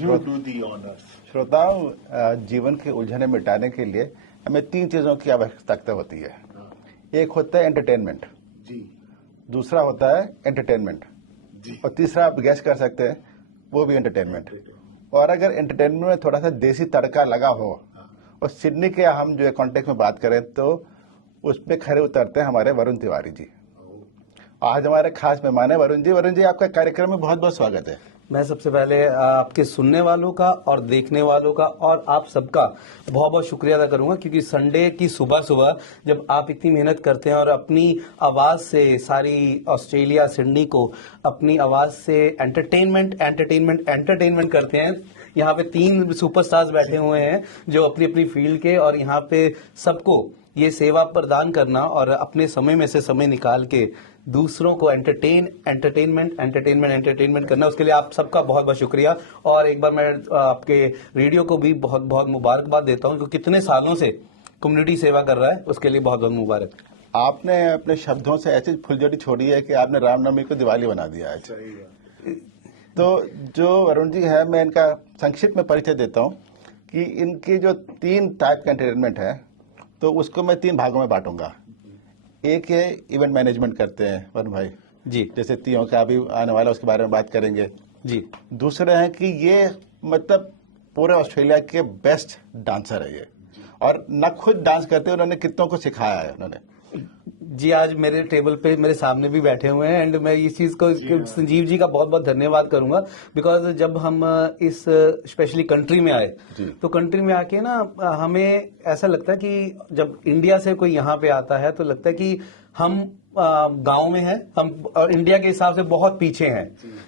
You do the honors. श्रोताओं, जीवन के उलझने मिटाने के लिए हमें 3 चीजों की आवश्यकता होती है। एक होता है एंटरटेनमेंट जी, दूसरा होता है एंटरटेनमेंट जी, और तीसरा आप गैस कर सकते हैं, वो भी एंटरटेनमेंट। और अगर एंटरटेनमेंट में थोड़ा सा देसी तड़का लगा हो और सिडनी के हम जो कॉन्टेक्स्ट में बात करें तो उस पे खरे उतरते हैं हमारे वरुण तिवारी जी। आज हमारे खास मेहमान है वरुण जी। वरुण जी, आपका कार्यक्रम में बहुत बहुत स्वागत है। मैं सबसे पहले आपके सुनने वालों का और देखने वालों का और आप सबका बहुत बहुत शुक्रिया अदा करूंगा, क्योंकि संडे की सुबह सुबह जब आप इतनी मेहनत करते हैं और अपनी आवाज से सारी ऑस्ट्रेलिया सिडनी को अपनी आवाज से एंटरटेनमेंट करते हैं। यहाँ पे 3 सुपरस्टार्स बैठे हुए हैं जो अपनी अपनी फील्ड के, और यहाँ पे सबको ये सेवा प्रदान करना और अपने समय में से समय निकाल के दूसरों को एंटरटेनमेंट करना, उसके लिए आप सबका बहुत बहुत शुक्रिया। और एक बार मैं आपके रेडियो को भी बहुत बहुत मुबारकबाद देता हूँ, क्योंकि कितने सालों से कम्युनिटी सेवा कर रहा है, उसके लिए बहुत बहुत मुबारक। आपने अपने शब्दों से ऐसी फुलझड़ी छोड़ी है कि आपने रामनवमी को दिवाली बना दिया है। तो जो वरुण जी है, मैं इनका संक्षिप्त में परिचय देता हूँ कि इनके जो 3 टाइप का एंटरटेनमेंट है, तो उसको मैं 3 भागों में बांटूंगा। एक है इवेंट मैनेजमेंट करते हैं वरुण भाई जी, जैसे तीयों का अभी आने वाला, उसके बारे में बात करेंगे जी। दूसरे हैं कि ये मतलब पूरे ऑस्ट्रेलिया के बेस्ट डांसर है ये, और न खुद डांस करते, उन्होंने कितनों को सिखाया है उन्होंने। जी, आज मेरे टेबल पे मेरे सामने भी बैठे हुए हैं, एंड मैं इस चीज को संजीव जी का बहुत बहुत धन्यवाद करूंगा, बिकॉज जब हम इस स्पेशली कंट्री में आए तो कंट्री में आके ना हमें ऐसा लगता है कि जब इंडिया से कोई यहाँ पे आता है तो लगता है कि हम गांव में हैं, हम और इंडिया के हिसाब से बहुत पीछे हैं,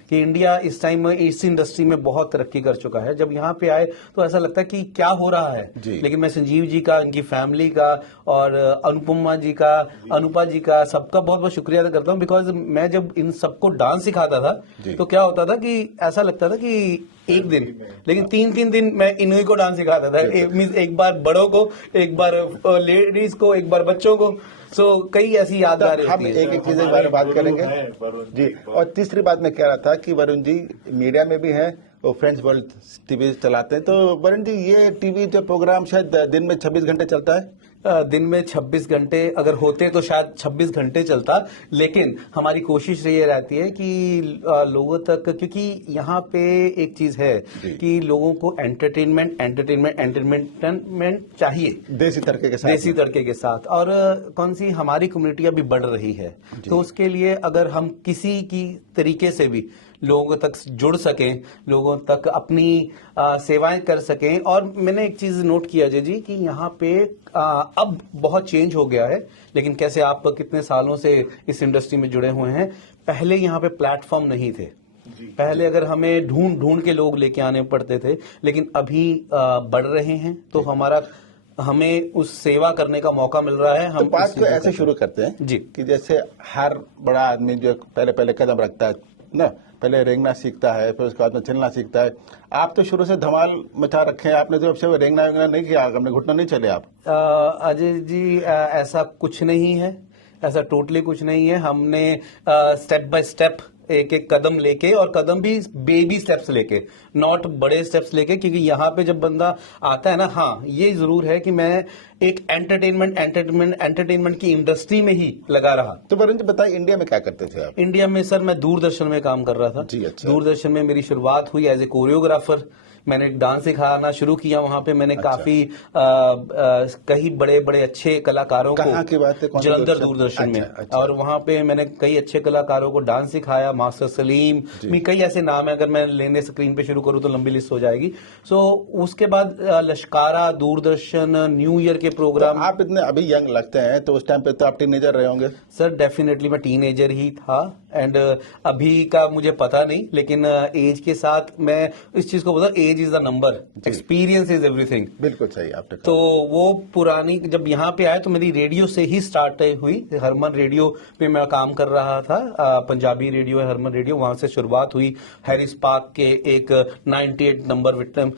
कि इंडिया इस टाइम में इस इंडस्ट्री में बहुत तरक्की कर चुका है। जब यहाँ पे आए तो ऐसा लगता है कि क्या हो रहा है। लेकिन मैं संजीव जी का, इनकी फैमिली का और अनुपमा जी का, अनुपा जी का, सबका बहुत बहुत शुक्रिया अदा करता हूँ, बिकॉज मैं जब इन सबको डांस सिखाता था तो क्या होता था कि ऐसा लगता था कि एक दिन, लेकिन 3-3 दिन मैं इन्हीं को डांस सिखाता था। एक बार बड़ों को, एक बार लेडीज को, एक बार बच्चों को। सो कई ऐसी यादगारें हम एक एक चीज के बारे में बात करेंगे जी। और तीसरी बात मैं कह रहा था कि वरुण जी मीडिया में भी हैं, वो फ्रेंड्स वर्ल्ड टीवी चलाते हैं। तो वरुण जी, ये टीवी जो प्रोग्राम शायद दिन में 26 घंटे चलता है। दिन में 26 घंटे अगर होते तो शायद 26 घंटे चलता, लेकिन हमारी कोशिश ये रहती है कि लोगों तक, क्योंकि यहाँ पे एक चीज है कि लोगों को एंटरटेनमेंट चाहिए देसी तड़के के साथ। और कौन सी हमारी कम्युनिटी अभी बढ़ रही है, तो उसके लिए अगर हम किसी की तरीके से भी लोगों तक जुड़ सकें, लोगों तक अपनी सेवाएं कर सकें। और मैंने एक चीज नोट किया अजय जी कि यहाँ पे अब बहुत चेंज हो गया है, लेकिन कैसे आप कितने सालों से इस इंडस्ट्री में जुड़े हुए हैं, पहले यहाँ पे प्लेटफॉर्म नहीं थे। पहले अगर हमें ढूंढ के लोग लेके आने पड़ते थे, लेकिन अभी बढ़ रहे हैं तो हमें उस सेवा करने का मौका मिल रहा है। हम तो बात को ऐसे शुरू करते हैं जी कि जैसे हर बड़ा आदमी जो पहले कदम रखता है ना, पहले रेंगना सीखता है, फिर उसके बाद में चलना सीखता है। आप तो शुरू से धमाल मचा रखे हैं, आपने तो अब से रेंगना नहीं किया, आपने घुटना नहीं चले आप। अजय जी, ऐसा कुछ नहीं है, ऐसा टोटली कुछ नहीं है। हमने स्टेप बाय स्टेप एक एक कदम लेके, और कदम भी बेबी स्टेप्स लेके, नॉट बड़े स्टेप्स लेके, क्योंकि यहाँ पे जब बंदा आता है ना, हाँ ये जरूर है कि मैं एक एंटरटेनमेंट की इंडस्ट्री में ही लगा रहा। तो वरुण जी बताइए, इंडिया में क्या करते थे आप? इंडिया में सर मैं दूरदर्शन में काम कर रहा था जी, अच्छा। दूरदर्शन में मेरी शुरुआत हुई एज ए कोरियोग्राफर। मैंने डांस सिखाना शुरू किया वहां पे। मैंने काफी कई बड़े बड़े अच्छे कलाकारों को, कहाँ की बात है? जलंधर दूरदर्शन में। और वहां पे मैंने कई अच्छे कलाकारों को डांस सिखाया, मास्टर सलीम, कई ऐसे नाम है, अगर मैं लेने स्क्रीन पे शुरू करूं तो लंबी लिस्ट हो जाएगी। सो उसके बाद लश्कारा, दूरदर्शन, न्यू ईयर के प्रोग्राम। तो आप इतने अभी यंग लगते हैं, तो उस टाइम पे तो आप टीनेजर रहे होंगे। सर डेफिनेटली मैं टीनेजर ही था, एंड अभी का मुझे पता नहीं, लेकिन एज के साथ मैं इस चीज को बोला, age is the number, experience is everything. बिल्कुल सही आपने कहा। तो वो पुरानी, जब यहाँ पे आए तो मेरी रेडियो से ही स्टार्ट हुई। हरमन रेडियो पे मैं काम कर रहा था, पंजाबी रेडियो है हरमन रेडियो, वहां से शुरुआत हुई। हैरिस पार्क के एक 98 नंबर विक्टम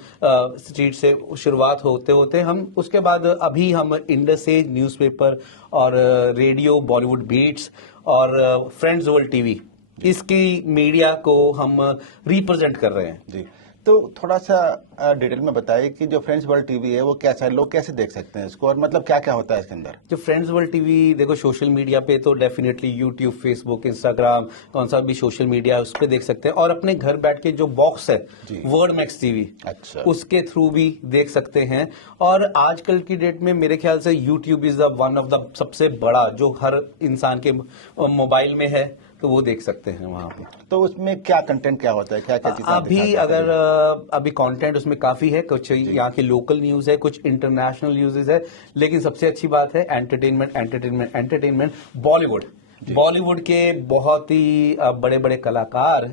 स्ट्रीट से शुरुआत होते होते हम उसके बाद अभी हम इंडस एज न्यूज़पेपर और रेडियो, बॉलीवुड बीट्स और फ्रेंड्स वर्ल्ड टीवी, इसकी मीडिया को हम रिप्रेजेंट कर रहे हैं। जी, तो थोड़ा सा डिटेल में बताइए कि जो फ्रेंड्स वर्ल्ड टीवी है वो कैसा है, लोग कैसे देख सकते हैं इसको, और मतलब क्या क्या होता है इसके अंदर? जो फ्रेंड्स वर्ल्ड टीवी देखो सोशल मीडिया पे तो डेफिनेटली यूट्यूब, फेसबुक, इंस्टाग्राम, कौन सा भी सोशल मीडिया है उस पर देख सकते हैं, और अपने घर बैठ के जो बॉक्स है जी। वर्ड मैक्स टीवी, अच्छा। उसके थ्रू भी देख सकते हैं। और आजकल की डेट में मेरे ख्याल से YouTube is the one of the सबसे बड़ा जो हर इंसान के मोबाइल में है, तो वो देख सकते हैं वहां पे। तो उसमें क्या कंटेंट क्या होता है, क्या क्या चीजें आप अभी दिखा सकते अगर हैं? अभी कंटेंट उसमें काफी है, कुछ यहाँ की लोकल न्यूज है, कुछ इंटरनेशनल न्यूज़ है, लेकिन सबसे अच्छी बात है एंटरटेनमेंट एंटरटेनमेंट एंटरटेनमेंट। बॉलीवुड के बहुत ही बड़े बड़े कलाकार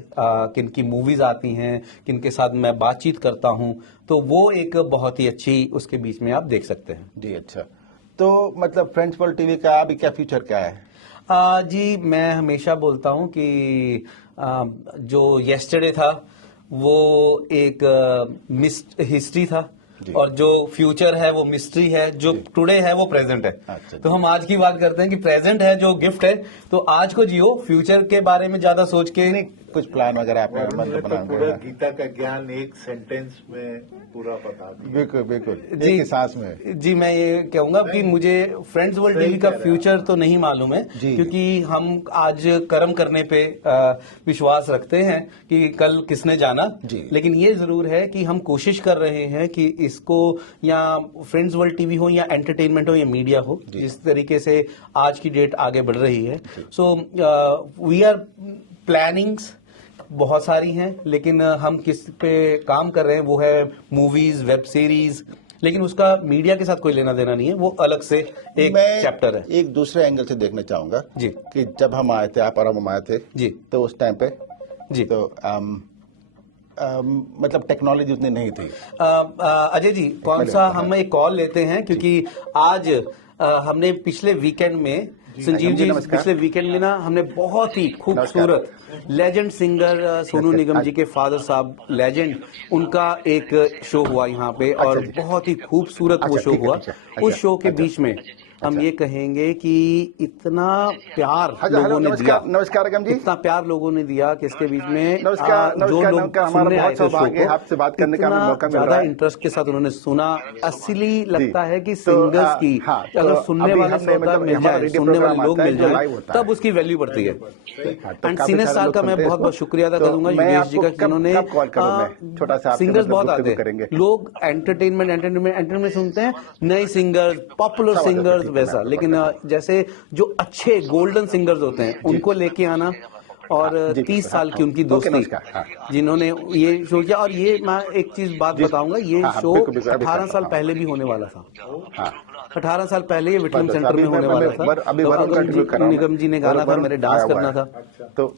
किनकी मूवीज आती हैं, किनके साथ मैं बातचीत करता हूं, तो वो एक बहुत ही अच्छी उसके बीच में आप देख सकते हैं। जी अच्छा। तो मतलब फ्रेंड्स वर्ल्ड टीवी का अभी क्या फ्यूचर क्या है? जी मैं हमेशा बोलता हूं कि जो येस्टरडे था वो एक हिस्ट्री था, और जो फ्यूचर है वो मिस्ट्री है, जो टुडे है वो प्रेजेंट है। अच्छा, तो हम आज की बात करते हैं कि प्रेजेंट है जो गिफ्ट है, तो आज को जियो, फ्यूचर के बारे में ज्यादा सोच के नहीं, कुछ प्लान वगैरह आपने तो पूरा गीता का ज्ञान एक सेंटेंस में पूरा बता दिया। बिल्कुल बिल्कुल, जी एक ही सांस में। जी मैं ये कहूंगा कि मुझे फ्रेंड्स वर्ल्ड टीवी का फ्यूचर तो नहीं मालूम है, जी। क्योंकि हम आज कर्म करने पे विश्वास रखते हैं कि कल किसने जाना, जी। लेकिन ये जरूर है कि हम कोशिश कर रहे हैं कि इसको, या फ्रेंड्स वर्ल्ड टीवी हो या एंटरटेनमेंट हो या मीडिया हो, जिस तरीके से आज की डेट आगे बढ़ रही है, सो वी आर प्लानिंग्स बहुत सारी हैं, लेकिन हम किस पे काम कर रहे हैं वो है मूवीज, वेब सीरीज, लेकिन उसका मीडिया के साथ कोई लेना देना नहीं है, वो अलग से एक चैप्टर है। एक दूसरे एंगल से देखना चाहूंगा जी कि जब हम आए थे, आप और हम आए थे जी, तो उस टाइम पे जी तो मतलब टेक्नोलॉजी उतनी नहीं थी। अजय जी कौन सा हम एक कॉल लेते हैं, क्योंकि आज हमने पिछले वीकेंड में संजीव जी पिछले वीकेंड में ना हमने बहुत ही खूबसूरत लेजेंड सिंगर सोनू निगम जी के फादर साहब लेजेंड, उनका एक शो हुआ यहाँ पे, और बहुत ही खूबसूरत वो शो हुआ। उस शो के बीच में हम ये कहेंगे कि इतना प्यार लोगों ने दिया, नमस्कार गम जी, इतना प्यार लोगों ने दिया कि इसके बीच में नमस्कार, जो लोग सुनने आए थे शो को, आपसे बात करने का हमें मौका मिल रहा ज्यादा है। इंटरेस्ट के साथ उन्होंने सुना। असली लगता है कि सिंगर्स की अगर सुनने वाला श्रोता मिल जाए, सुनने वाले लोग मिल जाए, तब उसकी वैल्यू बढ़ती है। एंड सिनेस साल का मैं बहुत बहुत शुक्रिया अदा करूंगा योगेश जी का, जिन्होंने सिंगर्स बहुत आते हैं, लोग एंटरटेनमेंट सुनते हैं, नए सिंगर्स, पॉपुलर सिंगर्स वैसा, लेकिन जैसे जो अच्छे गोल्डन सिंगर्स होते हैं उनको लेके आना, और 30 साल की उनकी दोस्ती जिन्होंने ये शो किया। और ये मैं एक चीज बात बताऊंगा, ये शो 18 साल पहले भी होने वाला था। 18 साल पहले ये विटलम सेंटर में होने वाला था, निगम जी ने गाना था, मेरे डांस करना था,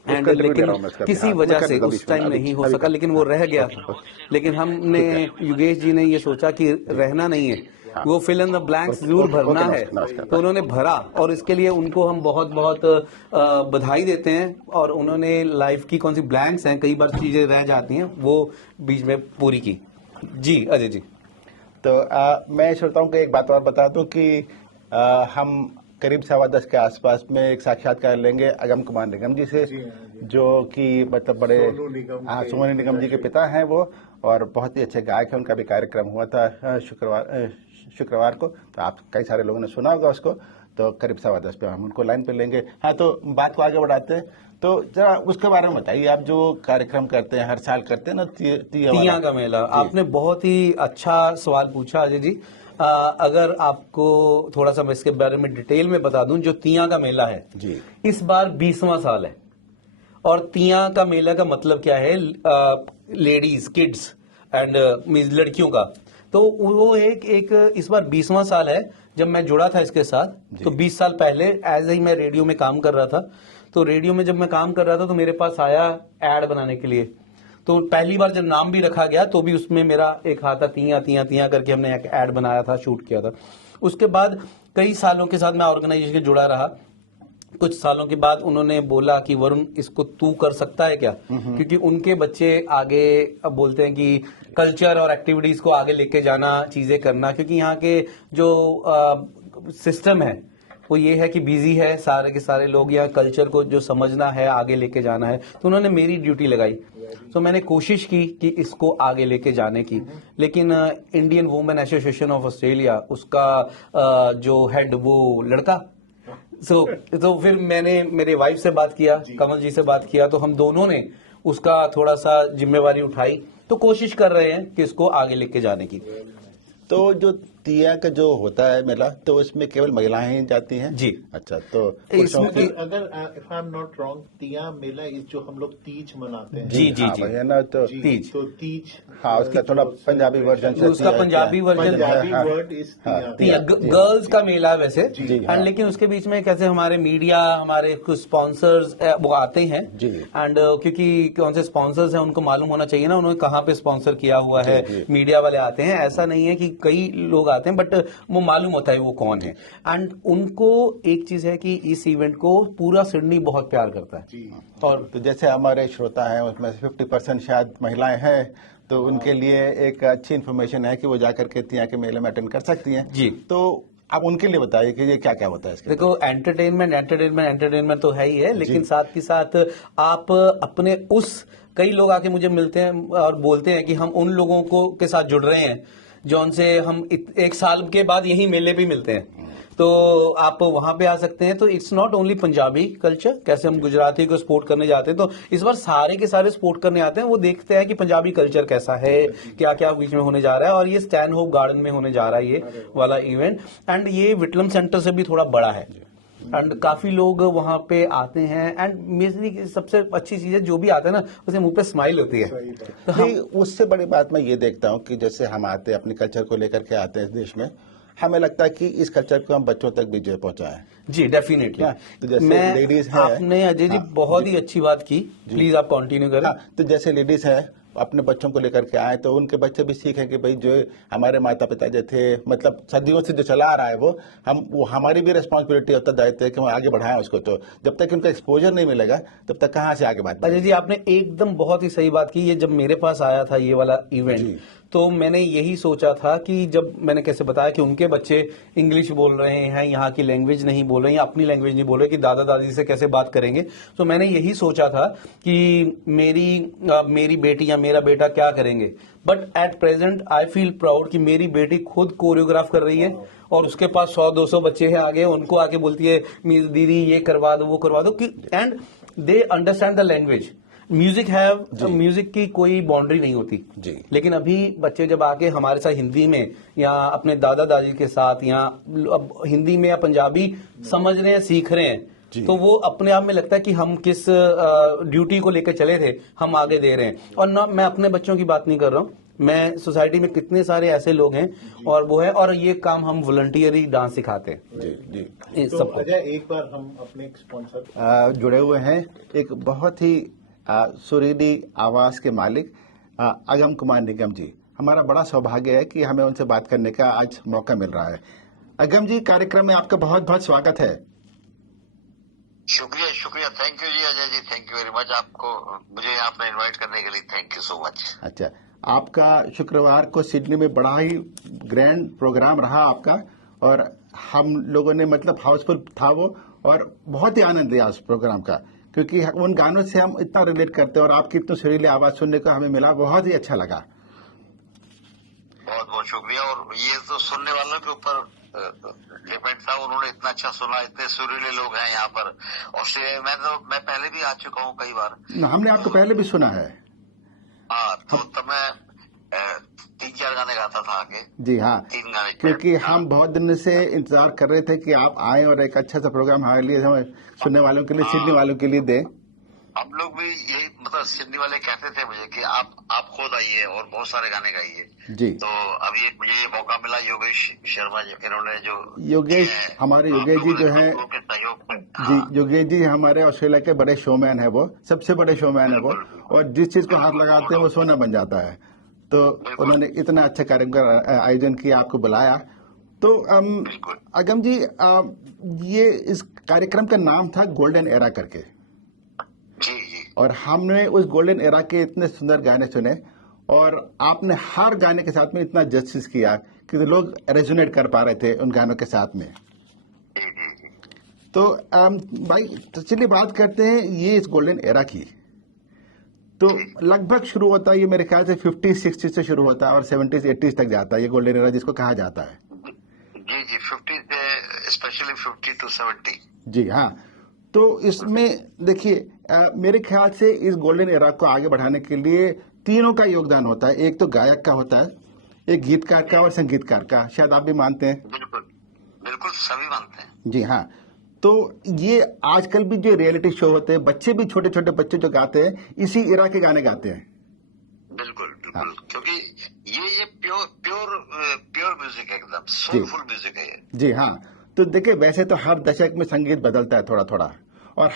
एंड लेकिन किसी वजह से उस टाइम नहीं हो सका, लेकिन वो रह गया था। लेकिन हमने, योगेश जी ने ये सोचा कि रहना नहीं है, वो फिल इन द ब्लैंक्स जरूर भरना है, तो उन्होंने भरा, और इसके लिए उनको हम बहुत बहुत बधाई देते हैं। और उन्होंने लाइफ की कौन सी ब्लैंक्स हैं, कई बार चीजें रह जाती हैं, वो बीच में पूरी की। जी अजय जी, तो मैं श्रोताओं को एक बात और बता दूं कि हम करीब 10:15 के आसपास में एक साक्षात्कार लेंगे अगम कुमार निगम जी से, जो कि मतलब बड़े सोनू निगम जी के पिता हैं वो, और बहुत ही अच्छे गायक हैं। उनका भी कार्यक्रम हुआ था शुक्रवार को, तो आप कई सारे लोगों ने सुना होगा उसको। तो करीब 10:15 पे हम उनको लाइन पे लेंगे। हाँ, तो बात को आगे बढ़ाते हैं, तो जरा उसके बारे में बताइए, आप जो कार्यक्रम करते हैं, हर साल करते हैं ना, तिया का मेला। आपने बहुत ही अच्छा सवाल पूछा अजय जी। अगर आपको थोड़ा सा मैं इसके बारे में डिटेल में बता दूं, जो तिया का मेला है जी, इस बार 20वां साल है। और तिया का मेला का मतलब क्या है, लेडीज, किड्स एंड लड़कियों का, तो वो एक इस बार 20वां साल है जब मैं जुड़ा था इसके साथ। तो 20 साल पहले एज ही मैं रेडियो में काम कर रहा था, तो रेडियो में जब मैं काम कर रहा था तो मेरे पास आया एड बनाने के लिए। तो पहली बार जब नाम भी रखा गया तो भी उसमें मेरा एक हाथ था, तिया तिया तिया करके हमने एक एड बनाया था, शूट किया था। उसके बाद कई सालों के साथ मैं ऑर्गेनाइजेशन से जुड़ा रहा। कुछ सालों के बाद उन्होंने बोला कि वरुण, इसको तू कर सकता है क्या, क्योंकि उनके बच्चे आगे अब बोलते हैं कि कल्चर और एक्टिविटीज को आगे लेके जाना, चीजें करना, क्योंकि यहाँ के जो सिस्टम है वो ये है कि बिजी है सारे के सारे लोग, या कल्चर को जो समझना है आगे लेके जाना है, तो उन्होंने मेरी ड्यूटी लगाई। तो मैंने कोशिश की कि इसको आगे लेके जाने की, लेकिन Indian women association of Australia, उसका जो हेड वो लड़का, तो फिर मैंने मेरे वाइफ से बात किया, कमल जी से बात किया, तो हम दोनों ने उसका थोड़ा सा जिम्मेवारी उठाई, तो कोशिश कर रहे हैं कि इसको आगे लेके जाने की। तो जो तिया का जो होता है मेला, तो उसमें केवल महिलाएं ही जाती हैं? जी। अच्छा, तो इसमें अगर if I am not wrong, तिया मेला इस जो हम लोग तीज मनाते हैं। जी जी हाँ, जी, वही है ना, तो जी, तीज। तो तीज, हाँ, उसका थोड़ा पंजाबी वर्जन से उसका पंजाबी वर्जन, पंजाबी हाँ, वर्ड इस हाँ, तिया। गर्ल्स का मेला है वैसे, जी, एंड हाँ। लेकिन उसके बीच में कैसे हमारे मीडिया, हमारे कुछ स्पॉन्सर्स वो आते हैं, जी। एंड क्योंकि कौन से स्पॉन्सर्स हैं उनको मालूम होना चाहिए ना, उन्होंने कहाँ पे स्पॉन्सर किया हुआ है, जी। मीडिया वाले आते हैं, ऐसा नहीं है कि कई लोग आते हैं, बट वो मालूम होता है वो कौन है। एंड उनको एक चीज है कि इस इवेंट को पूरा सिडनी बहुत प्यार करता है। जी। और तो जैसे हमारे श्रोता हैं उसमें 50% शायद महिलाएं हैं, तो उनके लिए एक अच्छी इन्फॉर्मेशन है कि वो जाकर के तिया के मेले में अटेंड कर सकती हैं। जी। तो आप उनके लिए बताइए कि ये क्या क्या होता है इसके। देखो, एंटरटेनमेंट तो है ही है, लेकिन जी। साथ ही साथ आप अपने कई लोग आके मुझे मिलते हैं और बोलते हैं कि हम उन लोगों को के साथ जुड़ रहे हैं जो उनसे हम एक साल के बाद यही मेले भी मिलते हैं, तो आप वहां पे आ सकते हैं। तो it's not only Punjabi culture, कैसे हम गुजराती को सपोर्ट करने जाते हैं, तो इस बार सारे के सारे सपोर्ट करने आते हैं, वो देखते हैं कि पंजाबी कल्चर कैसा है, क्या क्या बीच में होने जा रहा है। और ये स्टैन होप गार्डन में होने जा रहा है ये वाला इवेंट, एंड ये विटलम सेंटर से भी थोड़ा बड़ा है, एंड काफी लोग वहां पे आते हैं। एंड मेरी सबसे अच्छी चीज है, जो भी आता है ना उसके मुंह पे स्माइल होती है। तो नहीं, उससे बड़ी बात मैं ये देखता हूँ कि जैसे हम आते हैं अपने कल्चर को लेकर के आते हैं इस देश में, हमें लगता है कि इस कल्चर को हम बच्चों तक भी जो पहुंचाएं। जी, डेफिनेटली। तो जैसे लेडीज हैं, आपने अजय जी बहुत ही अच्छी बात की, प्लीज आप कंटिन्यू करें। हाँ, तो जैसे लेडीज हैं अपने बच्चों को लेकर के आए, तो उनके बच्चे भी सीखें कि भाई जो हमारे माता पिता जो थे, मतलब सदियों से जो चला आ रहा है वो हमारी भी रिस्पॉन्सिबिलिटी होता, दायित्व है कि हम आगे बढ़ाएं उसको। तो जब तक उनका एक्सपोजर नहीं मिलेगा तब तक कहाँ से आगे बात। अजय जी, आपने एकदम बहुत ही सही बात की। ये जब मेरे पास आया था ये वाला इवेंट, तो मैंने यही सोचा था कि जब मैंने कैसे बताया कि उनके बच्चे इंग्लिश बोल रहे हैं, यहाँ की लैंग्वेज नहीं बोल रहे हैं, या अपनी लैंग्वेज नहीं बोल रहे, कि दादा दादी से कैसे बात करेंगे। तो मैंने यही सोचा था कि मेरी बेटी या मेरा बेटा क्या करेंगे, but at present I feel proud कि मेरी बेटी खुद कोरियोग्राफ कर रही है, और उसके पास 100-200 बच्चे हैं आगे, उनको आके बोलती है दीदी ये करवा दो वो करवा दो, कि and they understand the language. Music की कोई बाउंड्री नहीं होती जी। लेकिन अभी बच्चे जब आके हमारे साथ हिंदी में या अपने दादा दादी के साथ या अब हिंदी में या पंजाबी समझ रहे हैं, सीख रहे हैं, तो वो अपने आप में लगता है कि हम किस ड्यूटी को लेकर चले थे, हम आगे दे रहे हैं। और ना, मैं अपने बच्चों की बात नहीं कर रहा हूँ, मैं सोसाइटी में कितने सारे ऐसे लोग हैं और वो है, और ये काम हम वॉलंटियरली डांस सिखाते हैं। जी जी। तो अजय, एक बार हम अपने स्पॉन्सर जुड़े हुए हैं, एक बहुत ही सुरीली आवाज के मालिक अगम कुमार निगम जी। हमारा बड़ा सौभाग्य है कि हमें उनसे बात करने का आज मौका मिल रहा है। अगम जी, कार्यक्रम में आपका बहुत बहुत स्वागत है। शुक्रिया, thank you ji Ajay ji, thank you very much. आपको मुझे यहाँ पर इनवाइट करने के लिए थैंक यू सो मच। अच्छा, आपका शुक्रवार को सिडनी में बड़ा ही ग्रैंड प्रोग्राम रहा आपका, और हम लोगों ने मतलब हाउसफुल था वो, और बहुत ही आनंद लिया उस प्रोग्राम का, क्योंकि उन गानों से हम इतना रिलेट करते हैं, और आपकी इतनी सुरीली आवाज सुनने को हमें मिला, बहुत ही अच्छा लगा। बहुत बहुत शुक्रिया। और ये तो सुनने वालों के ऊपर डिपेंड था, उन्होंने इतना अच्छा सुना, इतने सुरीले लोग हैं यहाँ पर ऑस्ट्रेलिया में। मैं पहले भी आ चुका हूँ कई बार। हमने आपको पहले भी सुना है। हाँ, तो तब मैं 3-4 गाने गाता था आगे। जी हाँ, 3 गाने, क्योंकि हम बहुत दिन से इंतजार कर रहे थे कि आप आए और एक अच्छा सा प्रोग्राम हमारे लिए, हमें सुनने वालों के लिए, सिडनी वालों के लिए दें। हम लोग भी यही, मतलब सिडनी वाले कहते थे मुझे कि आप खुद आइए और बहुत सारे गाने गाइए जी। तो अभी मुझे ये मौका मिला, योगेश शर्मा जी, इन्होंने जो योगेश, हमारे योगेश जी जो है के सहयोग में। जी, योगेश जी हमारे ऑस्ट्रेलिया के बड़े शोमैन है, वो सबसे बड़े शोमैन है वो, और जिस चीज को हाथ लगाते हैं वो सोना बन जाता है। तो उन्होंने इतना अच्छा कार्यक्रम का आयोजन किया, आपको बुलाया। तो अगम जी, ये इस कार्यक्रम का नाम था गोल्डन एरा करके, और हमने उस गोल्डन एरा के इतने सुंदर गाने सुने, और आपने हर गाने के साथ में इतना जस्टिस किया कि लोग रेजोनेट कर पा रहे थे उन गानों के साथ में। तो भाई तो चलिए बात करते हैं ये इस गोल्डन एरा की। तो लगभग शुरू होता है ये मेरे ख्याल से 50s 60s से शुरू होता है और 70s 80s तक जाता है ये गोल्डन एरा जिसको कहा जाता है। जी 50 से स्पेशली 50 to 70। जी हाँ। तो इसमें देखिए मेरे ख्याल से इस गोल्डन एरा को आगे बढ़ाने के लिए तीनों का योगदान होता है। एक तो गायक का होता है, एक गीतकार का और संगीतकार का। शायद आप भी मानते हैं। बिल्कुल बिल्कुल सभी मानते हैं। जी हाँ। तो ये आजकल भी जो रियलिटी शो होते हैं, बच्चे भी छोटे छोटे बच्चे जो गाते हैं इसी एरा के गाने गाते हैं। बिल्कुल बिल्कुल हाँ। क्योंकि ये प्योर म्यूजिक है, एकदम सोलफुल म्यूजिक है ये। जी हाँ। तो देखिए वैसे तो हर दशक में संगीत बदलता है थोड़ा थोड़ा और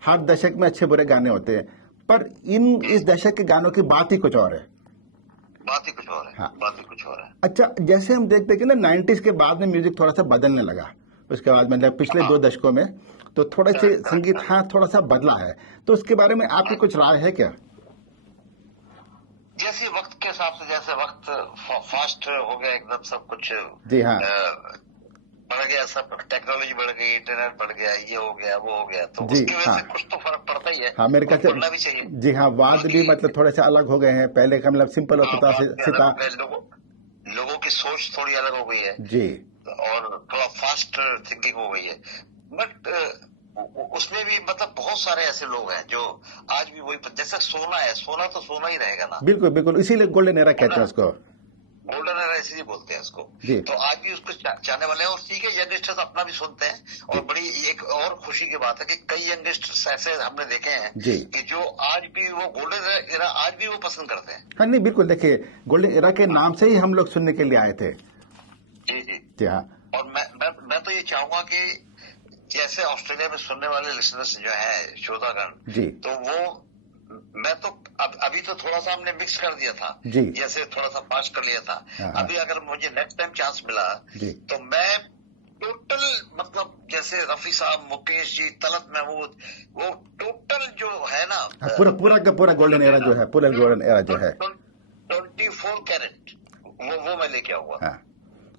हर दशक में अच्छे बुरे गाने होते हैं, पर इस दशक के गानों की बात ही कुछ और है। बात ही कुछ और है। हाँ। बात ही कुछ और है। अच्छा, जैसे हम देखते हैं कि ना 90s के बाद में म्यूजिक थोड़ा सा बदलने लगा, उसके बाद मतलब पिछले 2 दशकों में तो थोड़े से संगीत थोड़ा सा बदला है। तो उसके बारे में आपकी कुछ राय है क्या? जैसे वक्त के हिसाब से, जैसे वक्त फास्ट हो गया एकदम, सब कुछ जी हाँ बढ़ गया, सब टेक्नोलॉजी बढ़ गई, इंटरनेट बढ़ गया, ये हो गया वो हो गया, तो उसकी वजह से कुछ तो फर्क पड़ता ही है। हाँ मेरे ख्याल से भी चाहिए। जी हाँ, वाद भी मतलब थोड़े से अलग हो गए हैं। पहले का मतलब सिंपल होता था, लोगों की सोच थोड़ी अलग हो गई है जी, और थोड़ा फास्ट थिंकिंग हो गई है। बट उसमें भी मतलब बहुत सारे ऐसे लोग हैं जो आज भी वही, जैसे सोना है, सोना तो सोना ही रहेगा ना। बिल्कुल बिल्कुल, इसीलिए गोल्डन एरा कहते हैं उसको। गोल्डन एरा इसीलिए बोलते हैं उसको। तो आज भी उसको चाहने वाले हैं और ठीक है, यंगस्टर्स अपना भी सुनते हैं। और बड़ी एक और खुशी की बात है कि कई यंगस्टर्स ऐसे हमने देखे हैं कि जो आज भी वो गोल्डन एरा आज भी वो पसंद करते हैं। हाँ नहीं बिल्कुल, देखिए गोल्डन एरा के नाम से ही हम लोग सुनने के लिए आए थे। जी जी जी हाँ। और मैं तो ये चाहूंगा कि जैसे ऑस्ट्रेलिया में सुनने वाले लिसनर्स जो है, श्रोतागण जी, तो वो मैं तो अभी तो थोड़ा सा हमने मिक्स कर दिया था जी, जैसे थोड़ा सा फास्ट कर लिया था। अभी अगर मुझे नेक्स्ट टाइम चांस मिला जी, तो मैं टोटल मतलब जैसे रफी साहब, मुकेश जी, तलत महमूद, वो टोटल जो है ना पूरा गोल्डन एरा जो है, पूरा गोल्डन एरा जो है 24 कैरेट वो मैं लेके आऊंगा।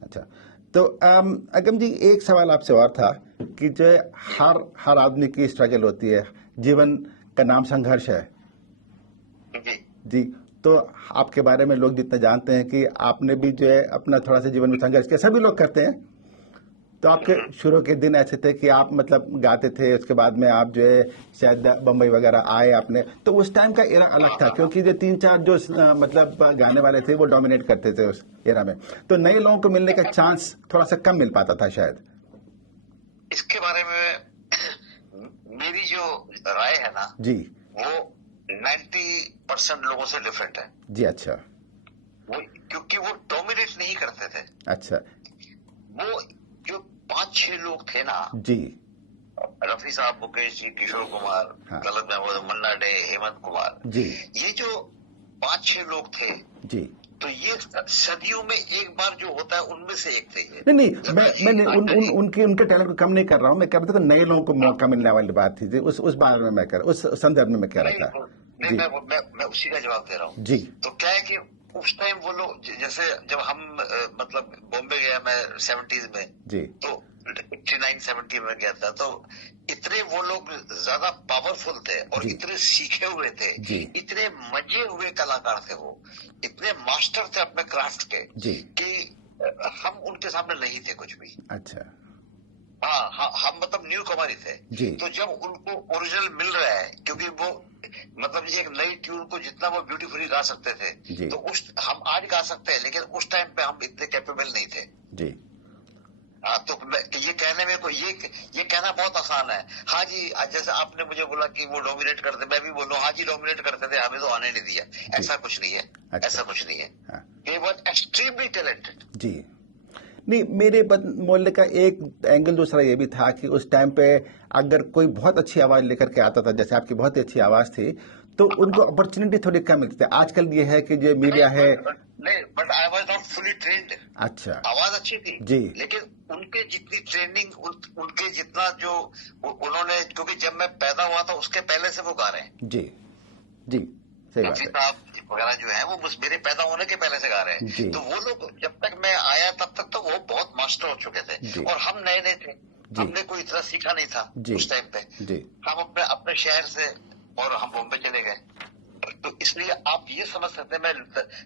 अच्छा, तो अगम जी एक सवाल आपसे और था कि जो हर आदमी की स्ट्रगल होती है, जीवन का नाम संघर्ष है जी। तो आपके बारे में लोग जितना जानते हैं कि आपने भी जो है अपना थोड़ा सा जीवन में संघर्ष किया, सभी लोग करते हैं। तो आपके शुरू के दिन ऐसे थे कि आप मतलब गाते थे, उसके बाद में आप जो है शायद बम्बई वगैरह आए आपने, तो उस टाइम का एरा अलग था क्योंकि जो 3-4 जो मतलब गाने वाले थे वो डोमिनेट करते थे उस एरा में, तो नए लोगों को मिलने का चांस थोड़ा सा कम मिल पाता था शायद। इसके बारे में मेरी जो राय है ना जी, वो 90% लोगों से डिफरेंट है जी। अच्छा, वो क्योंकि वो डोमिनेट नहीं करते थे। अच्छा, वो जो 5-6 लोग थे ना जी, रफी साहब, मुकेश जी, किशोर कुमार, तलत महमूद, मन्ना डे, हेमंत कुमार जी, ये जो 5-6 लोग थे जी, तो ये सदियों में एक बार जो होता है उनमें से एक थे ये। नहीं, मैं उनके टैलेंट को कम नहीं कर रहा हूँ, मैं कह रहा था नए लोगों को मौका मिलने वाली बात थी उस बारे में मैं उस संदर्भ में मैं कह रहा था। मैं उसी का जवाब दे रहा हूँ जी। तो क्या है कि उस टाइम वो लोग, जैसे जब हम मतलब बॉम्बे गया मैं 70s में जी, तो 89-70 में गया था, तो इतने वो लोग ज्यादा पावरफुल थे और इतने सीखे हुए थे, इतने मजे हुए कलाकार थे, वो इतने मास्टर थे अपने क्राफ्ट के जी, कि हम उनके सामने नहीं थे कुछ भी। अच्छा, हाँ, हम मतलब न्यू कमर ही थे जी। तो जब उनको ओरिजिनल मिल रहा है, क्योंकि वो मतलब एक नई ट्यून को जितना वो ब्यूटीफुली गा सकते थे, तो हम आज गा सकते हैं, लेकिन उस टाइम पे हम इतने कैपेबल नहीं थे जी। हाँ, तो ये कहने में को ये कहना बहुत आसान है। हाँ जी, जैसे आपने मुझे बोला कि वो डोमिनेट करते, मैं भी बोलूँ हाँ जी डोमिनेट करते थे, हमें तो आने नहीं दिया, ऐसा कुछ नहीं है। अच्छा। ऐसा कुछ नहीं है। दे वर एक्सट्रीमली टैलेंटेड जी। नहीं, मेरे बोलने का एक एंगल दूसरा ये भी था कि उस टाइम पे अगर कोई बहुत अच्छी आवाज लेकर के आता था, जैसे आपकी बहुत ही अच्छी आवाज थी, तो उनको अपॉर्चुनिटी थोड़ी कम मिलती थी। आजकल ये है कि जो मीडिया है, नहीं, but I was not fully trained. अच्छा, आवाज अच्छी थी जी, लेकिन उनके जितनी ट्रेनिंग, उनके जितना जो उन्होंने, क्योंकि जब मैं पैदा हुआ था उसके पहले से वो गा रहे हैं जी जी, सही बात है। वगैरह जो है वो मेरे पैदा होने के पहले से गा रहे हैं, तो वो लोग जब तक मैं आया तब तक तो वो बहुत मास्टर हो चुके थे और हम नए नए थे। हमने कोई इतना सीखा नहीं था उस टाइम पे। हम अपने अपने शहर से और हम बॉम्बे चले गए। तो इसलिए आप ये समझ सकते हैं, मैं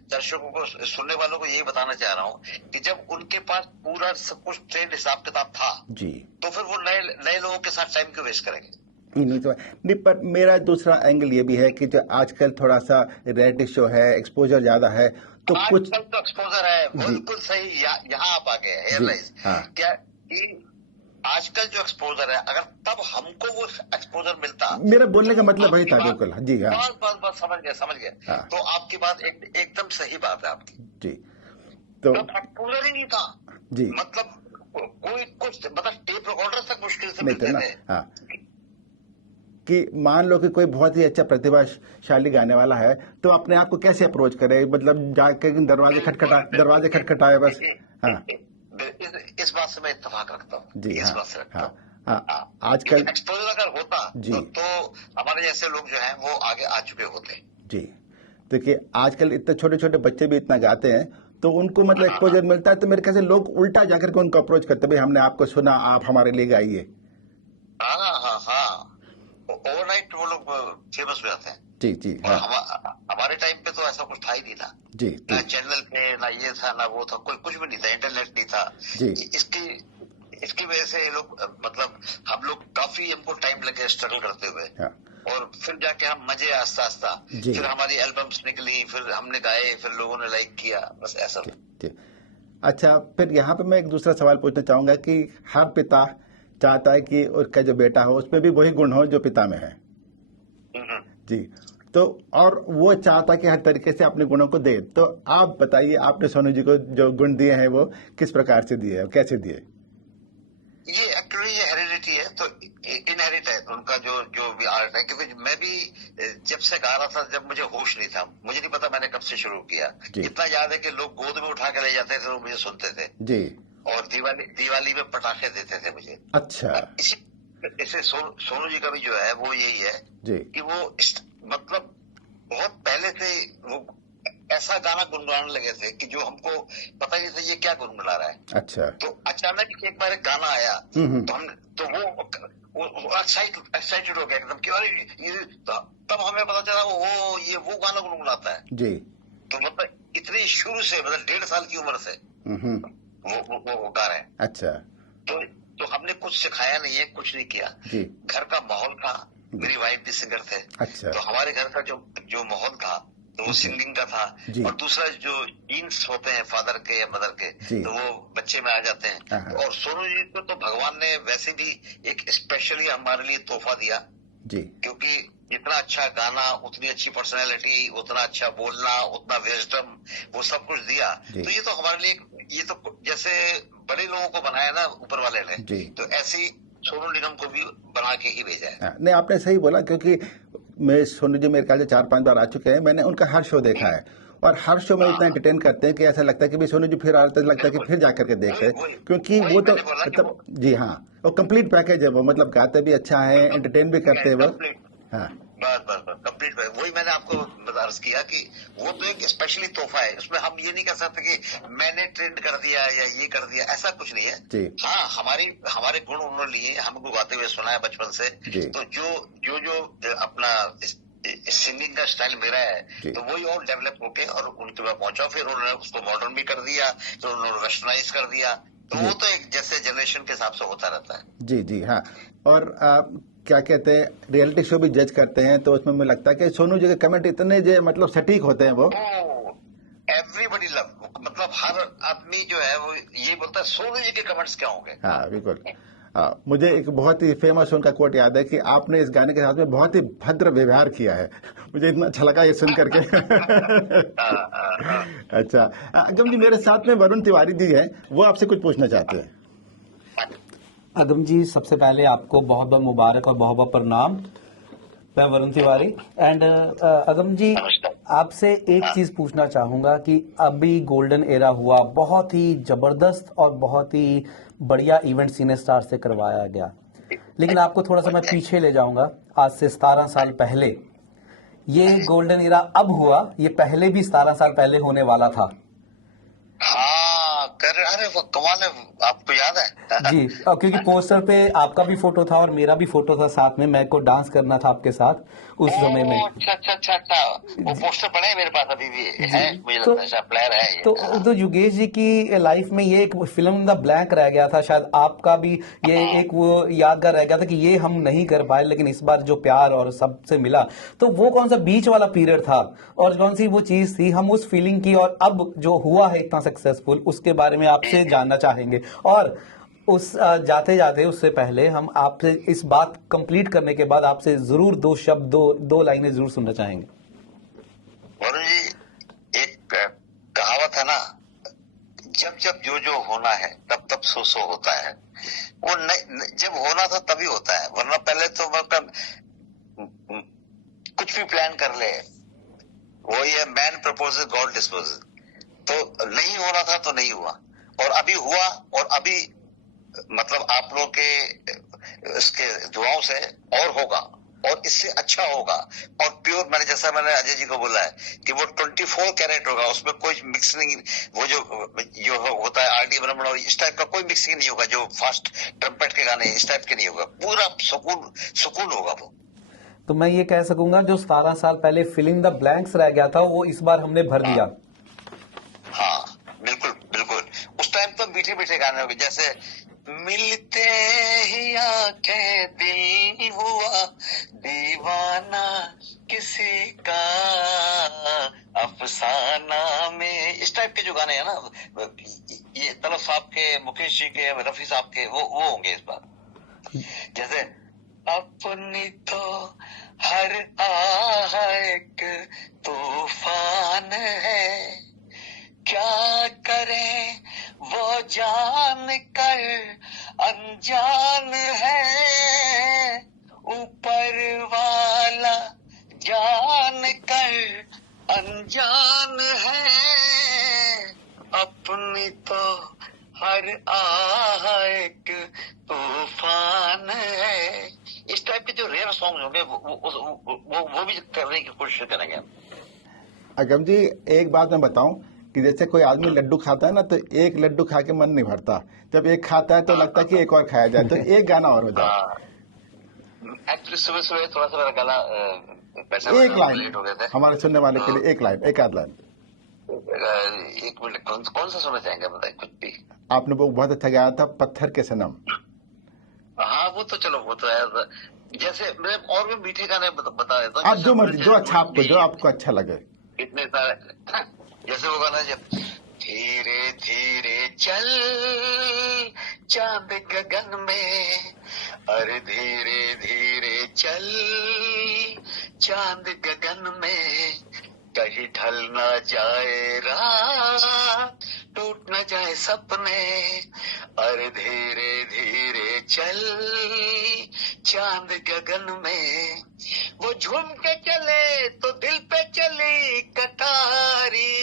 दर्शकों को, सुनने वालों को यही बताना चाह रहा हूँ कि जब उनके पास पूरा सब कुछ ट्रेंड हिसाब किताब था जी, तो फिर वो नए लोगों के साथ टाइम क्यों वेस्ट करेंगे? नहीं, पर मेरा दूसरा एंगल ये भी है कि जो आजकल थोड़ा सा रियलिटी शो है, एक्सपोजर ज्यादा है, तो कुछ तो एक्सपोजर है, बिल्कुल सही। यहाँ आप आ गए एयरलाइंस क्या कि आजकल जो एक्सपोजर है, अगर तब हमको वो एक्सपोजर मिलता, मेरा बोलने का मतलब वही था, बिल्कुल जी हाँ, बस समझ गए। तो आपकी बात एकदम सही बात है आपकी जी। तो एक्सपोजर ही नहीं था जी, मतलब कोई कुछ मतलब टेप रिकॉर्डर तक मुश्किल से मिलते थे। हाँ, कि मान लो कि कोई बहुत ही अच्छा प्रतिभाशाली गाने वाला है, तो अपने आप को कैसे अप्रोच करे, मतलब जाके दरवाजे खटखटाए बस। हाँ, इस बात से मैं इत्तेफाक रखता हूँ जी। इस बात से रखता हूँ। आजकल एक्सपोजर अगर होता जी तो हमारे जैसे लोग जो हैं वो आगे आ चुके होते जी। देखिए आजकल इतने छोटे छोटे बच्चे भी इतना गाते हैं, तो उनको मतलब एक्सपोजर मिलता है, तो मेरे ख्याल से लोग उल्टा जाकर के उनको अप्रोच करते, भाई हमने आपको सुना, आप हमारे लिए गाइए। हाँ, ओवरनाइट वो लोग फेमस हो जाते हैं जी। हाँ। हमारे टाइम पे तो ऐसा कुछ था ही नहीं था जी, ना चैनल पे, ना ये था ना वो था, कुछ भी नहीं था, इंटरनेट नहीं था जी। इसकी वजह से लोग मतलब हम लोग काफी, हमको टाइम लगे स्ट्रगल करते हुए हाँ। और फिर जाके हम मजे आस्ता आस्ता, फिर हमारी एल्बम्स निकली, फिर हमने गाए, फिर लोगों ने लाइक किया, बस ऐसा। अच्छा, फिर यहाँ पे मैं एक दूसरा सवाल पूछना चाहूंगा कि हर पिता चाहता है कि उसका जो बेटा हो उसमें भी वही गुण हो जो पिता में है जी, तो और वो चाहता कि हर तरीके से अपने गुणों को दे। तो आप बताइए, आपने सोनू जी को जो गुण दिए हैं वो किस प्रकार से दिए, कैसे दिए? ये एक्चुअली ये हेरिडिटी है, तो इनहेरिट है उनका जो भी आर्ट है। क्योंकि मैं भी जब से गा रहा था, जब मुझे होश नहीं था, मुझे नहीं पता मैंने कब से शुरू किया। इतना याद है कि लोग गोद में उठा के ले जाते थे और मुझे सुनते थे जी, और दिवाली में पटाखे देते थे मुझे। अच्छा, इसे सोनू जी का भी जो है वो यही है जी, कि वो मतलब बहुत पहले से वो ऐसा गाना गुनगुनाने लगे थे कि जो हमको पता ही नहीं था ये क्या गुनगुना रहा है। अच्छा, तो अचानक एक बार एक गाना आया तो वो एक्साइटेड हो गया एकदम कि अरे तब हमें पता चला वो गाना गुनगुनाता है जी। तो मतलब इतनी शुरू से, मतलब 1.5 साल की उम्र से वो गा रहे हैं। अच्छा, तो हमने कुछ सिखाया नहीं है, कुछ नहीं किया जी। घर का माहौल था, मेरी वाइफ भी सिंगर थे। अच्छा, तो हमारे घर का जो माहौल था तो वो सिंगिंग का था, और दूसरा जो जीन्स होते हैं फादर के या मदर के, तो वो बच्चे में आ जाते हैं। और सोनू जी को तो भगवान ने वैसे भी एक स्पेशली हमारे लिए तोहफा दिया जी, क्योंकि जितना अच्छा गाना, उतनी अच्छी पर्सनैलिटी, उतना अच्छा बोलना, उतना विजडम, वो सब कुछ दिया। तो ये तो हमारे लिए, ये तो जैसे बड़े लोगों को बनाया ना ऊपर वाले ने, तो ऐसी सोनू निगम को भी बना के ही भेजा है। नहीं, आपने सही बोला, क्योंकि मैं सोनू जी मेरे ख्याल से 4-5 बार आ चुके हैं, मैंने उनका हर शो देखा है, और हर शो में इतना एंटरटेन करते हैं कि ऐसा लगता है कि भी सोनू जी फिर आता है, लगता है कि फिर जाकर के देखते हैं, क्योंकि वो तो मतलब जी हाँ, वो कंप्लीट पैकेज है वो, मतलब गाते भी अच्छा है, एंटरटेन भी करते हैं वो। हाँ, बस कंप्लीट, वही मैंने आपको अर्ज किया कि वो तो एक स्पेशली तोहफा है। उसमें हम ये नहीं कर सकते कि मैंने ट्रेंड कर दिया या ये कर दिया, ऐसा कुछ नहीं है। हाँ, हमारे गुण उन्होंने लिए, हमको गाते हुए सुना है बचपन से। तो जो अपना सिंगिंग का स्टाइल मेरा है, तो वही और डेवलप होके और उनके पास पहुंचा, फिर उन्होंने उसको मॉडर्न भी कर दिया, फिर उन्होंने वेस्टर्नाइज कर दिया। तो वो तो एक जैसे जनरेशन के हिसाब से होता रहता है जी। हाँ, और क्या कहते हैं, रियलिटी शो भी जज करते हैं, तो उसमें मुझे लगता है कि सोनू जी के कमेंट इतने जो मतलब सटीक होते हैं, वो एवरीबडी लव, मतलब हर आदमी जो है वो ये बोलता है सोनू जी के कमेंट्स क्या होंगे। हाँ, बिल्कुल। मुझे एक बहुत ही फेमस उनका कोट याद है कि आपने इस गाने के साथ में बहुत ही भद्र व्यवहार किया है। मुझे इतना अच्छा लगा ये सुन करके। अच्छा, अगम जी मेरे साथ में वरुण तिवारी जी है, वो आपसे कुछ पूछना चाहते हैं। अगम जी, सबसे पहले आपको बहुत बहुत मुबारक और बहुत बहुत प्रणाम। मैं वरुण तिवारी एंड अगम जी, आपसे एक चीज पूछना चाहूंगा कि अभी गोल्डन एरा हुआ, बहुत ही जबरदस्त और बहुत ही बढ़िया इवेंट सिने स्टार से करवाया गया, लेकिन आपको थोड़ा सा मैं पीछे ले जाऊंगा, आज से 17 साल पहले। ये गोल्डन एरा अब हुआ, ये पहले भी 17 साल पहले होने वाला था। हाँ, कर रहे, अरे वो कमाल है, आपको याद है? जी, क्योंकि पोस्टर पे आपका भी फोटो था और मेरा भी फोटो था साथ में, मेरे को डांस करना था आपके साथ उस समय में। अच्छा, वो पोस्टर पड़े हैं मेरे पास अभी भी है, मुझे लगता है शायद प्लेयर है ये। तो योगेश जी की लाइफ में ये एक फिल्म द ब्लैंक रह गया था, शायद आपका भी ये एक वो यादगार रह गया था कि ये हम नहीं कर पाए, लेकिन इस बार जो प्यार और सबसे मिला, तो वो कौन सा बीच वाला पीरियड था और कौन सी वो चीज थी, हम उस फीलिंग की और अब जो हुआ है इतना सक्सेसफुल उसके बारे में आपसे जानना चाहेंगे। और उस जाते जाते उससे पहले हम आपसे इस बात कंप्लीट करने के बाद आपसे जरूर दो शब्द, दो लाइनें जरूर सुनना चाहेंगे। वरुण जी, एक कहावत है ना, जब जब जो होना है तब तब सो होता है। वो जब होना था तभी होता है, वरना पहले तो मतलब कुछ भी प्लान कर ले, वो ये मैन प्रपोजेस गॉड डिस्पोजेस, तो नहीं होना था तो नहीं हुआ, और अभी हुआ, और अभी मतलब आप लोग के इसके दुआओं से और होगा, और इससे अच्छा होगा, और प्योर, मैंने अजय जी को बोला है कि वो 24 कैरेट होगा, उसमें कोई मिक्सिंग, वो जो होता है आरडी ब्रह्मण और इस टाइप का कोई मिक्सिंग नहीं होगा, जो फास्ट ट्रम्पेट के गाने इस टाइप के नहीं होगा, पूरा सुकून होगा वो। तो मैं ये कह सकूंगा जो 17 साल पहले फिल इन द ब्लैंक्स रह गया था वो इस बार हमने भर दिया। हाँ बिल्कुल, उस टाइम तो मीठे मीठे गाने होंगे, जैसे मिलते ही आंखें दिल हुआ दीवाना किसी का अफसाना में, इस टाइप के जो गाने हैं ना, ये तलब साहब के, मुकेश जी के, रफी साहब के, वो होंगे इस बार। जैसे अपनी तो हर आह एक तूफान है, क्या करें वो जान कर अनजान है, ऊपर वाला जान कर अनजान है, अपनी तो हर आह एक तूफान है। इस टाइप के जो रेयर सॉन्ग होंगे वो भी करने की कोशिश करेंगे। अगम जी, एक बात मैं बताऊं कि जैसे कोई आदमी लड्डू खाता है ना, तो एक लड्डू खा के मन नहीं भरता, जब एक खाता है तो लगता है कि एक और खाया जाए, तो एक गाना और हो जाए। एक्चुअली सुबह थोड़ा सा मेरा गला एक लाइन हमारे सुनने वाले के लिए, एक आध लाइन। एक मिनट, कौन सा सुनना चाहेंगे बताइए, कुछ भी। आपने वो बहुत अच्छा गाया था, पत्थर के सनम। हाँ वो तो चलो, वो तो है, जैसे मैं और भी मीठे गाने बता देता हूँ, आप जो मर्जी, जो आपको अच्छा लगे। इतने सारे, जैसे वो गाना, जब धीरे धीरे चल चांद गगन में, अरे धीरे धीरे चल चांद गगन में, कहीं ढल ना जाए रात, टूट न जाए सपने, अरे धीरे धीरे चल चांद गगन में, वो झूम के चले तो दिल पे चली कटारी,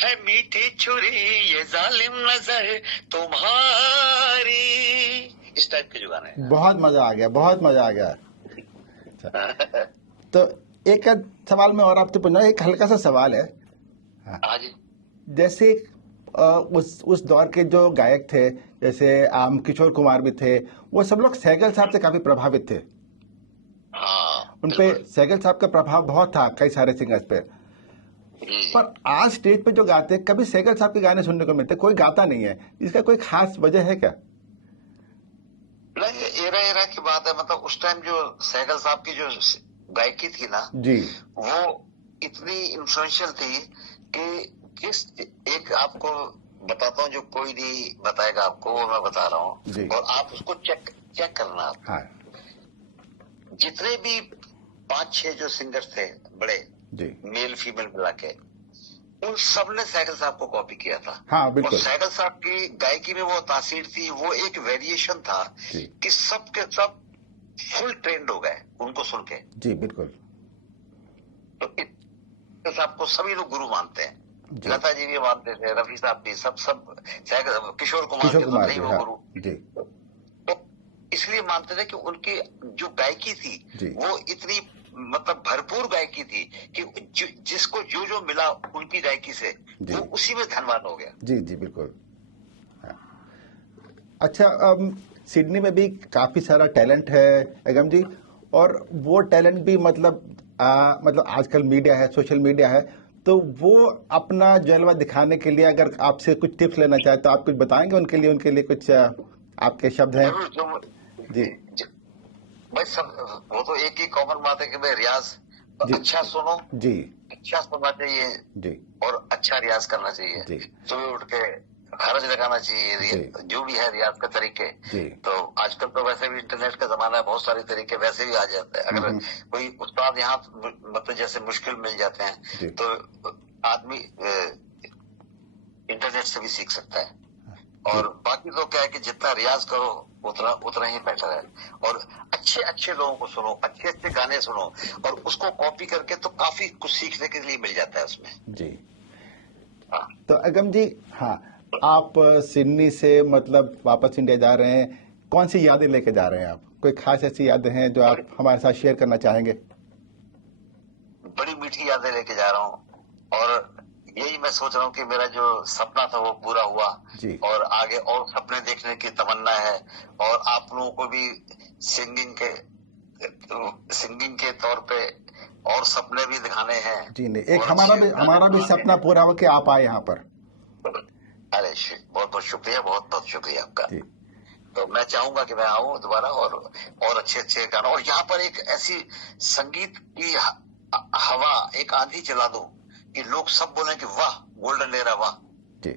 है मीठी छुरी ये जालिम नजर तुम्हारी, इस टाइप के जो गाने हैं। बहुत मजा आ गया। तो एक सवाल में और आपसे पूछना, एक हल्का सा सवाल है। हाँ जी। जैसे उस दौर के जो गायक थे, जैसे किशोर कुमार भी थे, वो सब लोग सहगल साहब से काफी प्रभावित थे। उन पे सहगल साहब का प्रभाव बहुत था कई सारे सिंगर्स पे। पर आज स्टेज पे जो गाते हैं, कभी सहगल साहब के गाने सुनने को मिलते, कोई गाता नहीं है, इसका कोई खास वजह है क्या? नहीं, एरा की बात है, मतलब उस टाइम जो सहगल साहब की जो गायकी थी ना जी, वो इतनी इन्फ्लुएंशियल थी कि एक आपको बताता हूँ जो कोई नहीं बताएगा आपको, वो मैं बता रहा हूँ, और आप उसको चेक करना। हाँ। जितने भी 5-6 जो सिंगर थे बड़े जी, मेल फीमेल मिला के, उन सब ने सहगल साहब को कॉपी किया था। हाँ, बिल्कुल। और सहगल साहब की गायकी में वो तासीर थी, वो एक वेरिएशन था कि सब के सब फुल ट्रेंड हो गए उनको सुन के। जी बिल्कुल। तो साहब को सभी लोग गुरु मानते हैं, लता जी भी मानते थे, रफी साहब भी, सब किशोर कुमार भी, तो नहीं वो गुरु जी। तो इसलिए मानते थे कि उनकी जो गायकी थी वो इतनी मतलब भरपूर गायकी थी कि जिसको जो जो मिला उनकी गायकी से वो उसी में धनवान हो गया। जी जी बिल्कुल। हाँ। अच्छा, सिडनी में भी काफी सारा टैलेंट है अगम जी, और वो टैलेंट भी मतलब आजकल मीडिया है, सोशल मीडिया है, तो वो अपना जलवा दिखाने के लिए अगर आपसे कुछ टिप्स लेना चाहे तो आप कुछ बताएंगे उनके लिए कुछ आपके शब्द हैं? जी भाई सब वो तो एक ही कॉमन बात है कि भाई रियाज अच्छा सुनो जी, अच्छा सुनना चाहिए जी, और अच्छा रियाज करना चाहिए जी। सुबह उठ के खर्च लगाना चाहिए, जो भी है रियाज के तरीके जी। तो आजकल तो वैसे भी इंटरनेट का जमाना है, बहुत सारे तरीके वैसे भी आ जाते हैं। अगर कोई उस्ताद यहाँ मतलब जैसे मुश्किल मिल जाते हैं तो आदमी इंटरनेट से भी सीख सकता है। और बाकी तो क्या है कि जितना रियाज करो उतना ही बेटर है। और अच्छे लोगों को सुनो, अच्छे गाने सुनो और उसको कॉपी करके तो काफी कुछ सीखने के लिए मिल जाता है उसमें जी। हाँ। तो अगम जी, हाँ, आप सिडनी से मतलब वापस इंडिया जा रहे हैं, कौन सी यादें लेके जा रहे हैं आप? कोई खास ऐसी यादें हैं जो आप हमारे साथ शेयर करना चाहेंगे? बड़ी मीठी यादें लेके जा रहा हूँ और यही मैं सोच रहा हूँ कि मेरा जो सपना था वो पूरा हुआ जी। और आगे और सपने देखने की तमन्ना है और आप लोगों को भी सिंगिंग के तौर पे और सपने भी दिखाने हैं जी। नहीं, एक हमारा भी सपना पूरा हो कि आप आए यहाँ पर। अरे बहुत शुक्रिया, बहुत शुक्रिया आपका। तो मैं चाहूंगा कि मैं आऊं दोबारा और अच्छे गाना, और यहाँ पर एक ऐसी संगीत की हवा, एक आंधी चला दूं कि लोग सब बोले कि वाह गोल्डन एरा वाह जी।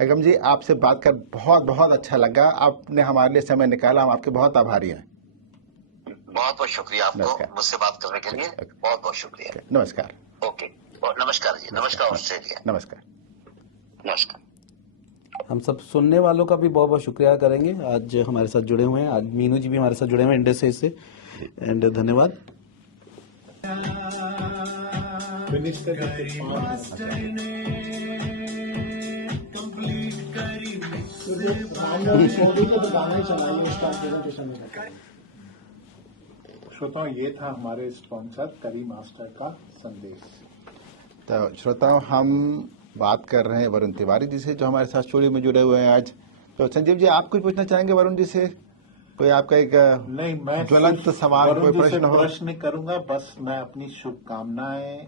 अगम जी, आपसे बात कर बहुत अच्छा लगा, आपने हमारे लिए समय निकाला, हम आपके बहुत आभारी हैं। बहुत शुक्रिया आपको मुझसे बात करने के लिए, बहुत शुक्रिया। नमस्कार। ओके, नमस्कार जी। नमस्कार ऑस्ट्रेलिया। नमस्कार। हम सब सुनने वालों का भी बहुत शुक्रिया करेंगे, आज हमारे साथ जुड़े हुए हैं। आज मीनू जी भी हमारे साथ जुड़े हुए हैं इंडस्ट्री से, एंड धन्यवाद। श्रोताओं, ये था हमारे स्पॉन्सर करी मास्टर का संदेश। तो श्रोताओं, हम बात कर रहे हैं वरुण तिवारी जी से, जो हमारे साथ स्टूडियो में जुड़े हुए हैं आज। तो संजीव जी, आप कुछ पूछना चाहेंगे वरुण जी से? कोई आपका एक नहीं, मैं ज्वलंत सवाल, कोई प्रश्न करूंगा बस। मैं अपनी शुभकामनाएं,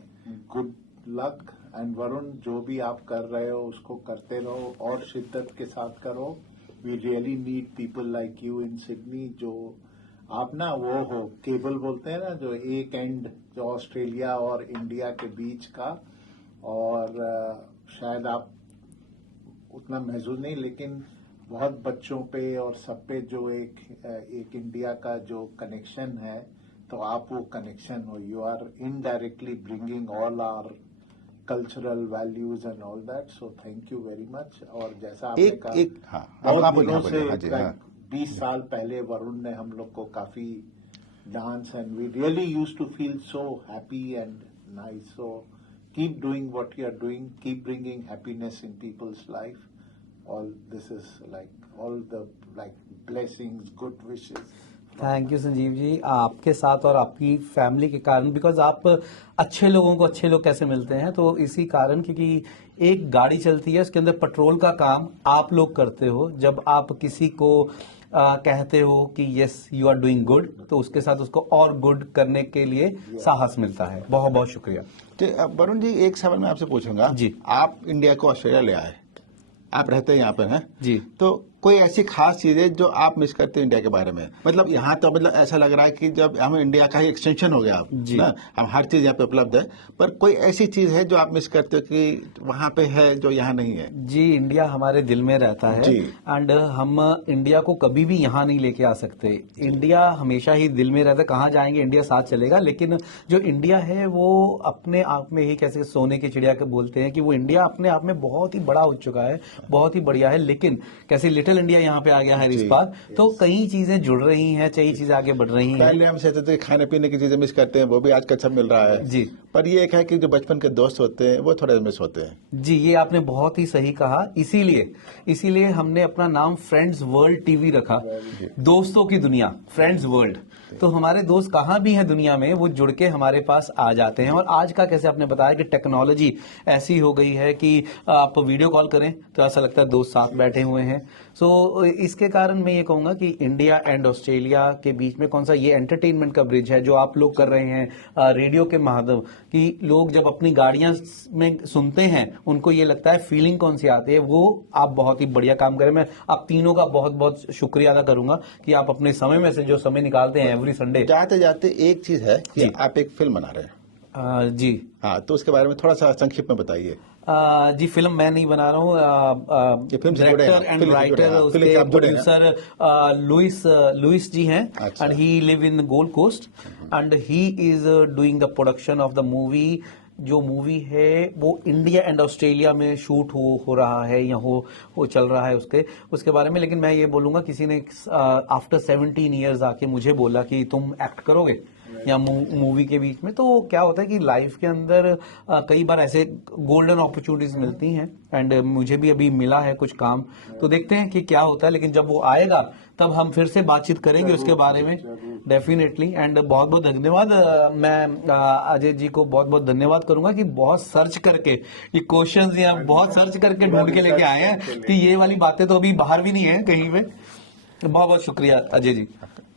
गुड लक, एंड वरुण जो भी आप कर रहे हो उसको करते रहो और शिद्दत के साथ करो। We really need people like you in Sydney, जो आप ना वो हो, केबल बोलते हैं ना, जो एक एंड जो ऑस्ट्रेलिया और इंडिया के बीच का, और शायद आप उतना महसूस नहीं, लेकिन बहुत बच्चों पे और सब पे जो एक इंडिया का जो कनेक्शन है, तो आप वो कनेक्शन हो। You are indirectly bringing all our cultural values and all that, so thank you very much. और जैसा आपने कहा, बहुत दिनों से 20 साल पहले वरुण ने हम लोग को काफी dance, and we really used to feel so happy and nice. So keep doing what you are doing, keep bringing happiness in people's life. All this is all the blessings, good wishes. Thank you Sanjeev ji, आपके साथ और आपकी family के कारण, because आप अच्छे लोगों को अच्छे लोग कैसे मिलते हैं, तो इसी कारण, क्योंकि एक गाड़ी चलती है, उसके अंदर पेट्रोल का काम आप लोग करते हो। जब आप किसी को कहते हो कि yes you are doing good, तो उसके साथ उसको और गुड करने के लिए साहस मिलता है। बहुत शुक्रिया। वरुण जी, एक सवाल मैं आपसे पूछूंगा जी। आप इंडिया को ऑस्ट्रेलिया ले आए, आप रहते हैं यहाँ पर हैं जी, तो कोई ऐसी खास चीज है जो आप मिस करते हैं इंडिया के बारे में? मतलब यहाँ तो मतलब ऐसा लग रहा है कि जब हम इंडिया का ही एक्सटेंशन हो गया जी ना, हम हर चीज यहाँ पे उपलब्ध है, पर कोई ऐसी चीज है जो आप मिस करते हो कि वहाँ पे है जो यहाँ नहीं है? जी, इंडिया हमारे दिल में रहता है एंड हम इंडिया को कभी भी यहाँ नहीं लेके आ सकते। इंडिया हमेशा ही दिल में रहता है, कहाँ जाएंगे इंडिया साथ चलेगा। लेकिन जो इंडिया है वो अपने आप में ही, कैसे सोने की चिड़िया के बोलते हैं कि वो इंडिया अपने आप में बहुत ही बड़ा हो चुका है, बहुत ही बढ़िया है। लेकिन कैसे लिटिल इंडिया यहाँ पे आ गया है इस बार, तो कई चीजें जुड़ रही हैं, कई चीजें आगे बढ़ रही हैं। पहले हम सोचते थे खाने पीने की चीजें मिस करते हैं, वो भी आजकल सब मिल रहा है जी, पर ये एक है कि जो बचपन के दोस्त होते हैं वो थोड़े मिस होते हैं। जी, ये आपने बहुत ही सही कहा। इसीलिए हमने अपना नाम फ्रेंड्स वर्ल्ड टीवी रखा, दोस्तों की दुनिया, फ्रेंड्स वर्ल्ड। तो हमारे दोस्त कहाँ भी हैं दुनिया में, वो जुड़ के हमारे पास आ जाते हैं। और आज का कैसे आपने बताया कि टेक्नोलॉजी ऐसी हो गई है कि आप वीडियो कॉल करें तो ऐसा लगता है दोस्त साथ बैठे हुए हैं। सो इसके कारण मैं ये कहूंगा कि इंडिया एंड ऑस्ट्रेलिया के बीच में कौन सा ये एंटरटेनमेंट का ब्रिज है जो आप लोग कर रहे हैं रेडियो के माध्यम, कि लोग जब अपनी गाड़ियां में सुनते हैं उनको ये लगता है फीलिंग कौन सी आती है, वो आप बहुत ही बढ़िया काम करें। मैं आप तीनों का बहुत बहुत शुक्रिया अदा करूंगा कि आप अपने समय में से जो समय निकालते हैं एवरी संडे। जाते जाते एक चीज है कि आप एक फिल्म बना रहे हैं। जी हाँ, तो उसके बारे में थोड़ा सा संक्षिप्त में बताइए। जी, फिल्म मैं नहीं बना रहा हूँ, डायरेक्टर एंड राइटर उसके प्रोड्यूसर लुइस जी हैं, and he live in Gold Coast and he is doing the production of the movie. जो मूवी है वो इंडिया एंड ऑस्ट्रेलिया में शूट हो रहा है या हो चल रहा है उसके बारे में। लेकिन मैं ये बोलूंगा, किसी ने आफ्टर 17 ईयर्स आके मुझे बोला कि तुम एक्ट करोगे या मूवी के बीच में, तो क्या होता है कि लाइफ के अंदर कई बार ऐसे गोल्डन अपॉर्चुनिटीज मिलती हैं, एंड मुझे भी अभी मिला है कुछ काम, तो देखते हैं कि क्या होता है। लेकिन जब वो आएगा तब हम फिर से बातचीत करेंगे उसके बारे में, डेफिनेटली। एंड बहुत बहुत धन्यवाद, मैं अजय जी को बहुत बहुत धन्यवाद करूंगा कि बहुत सर्च करके ये क्वेश्चंस या बहुत सर्च करके ढूंढ के लेके आए हैं कि ये वाली बातें तो अभी बाहर भी नहीं है कहीं पे। बहुत बहुत शुक्रिया अजय जी।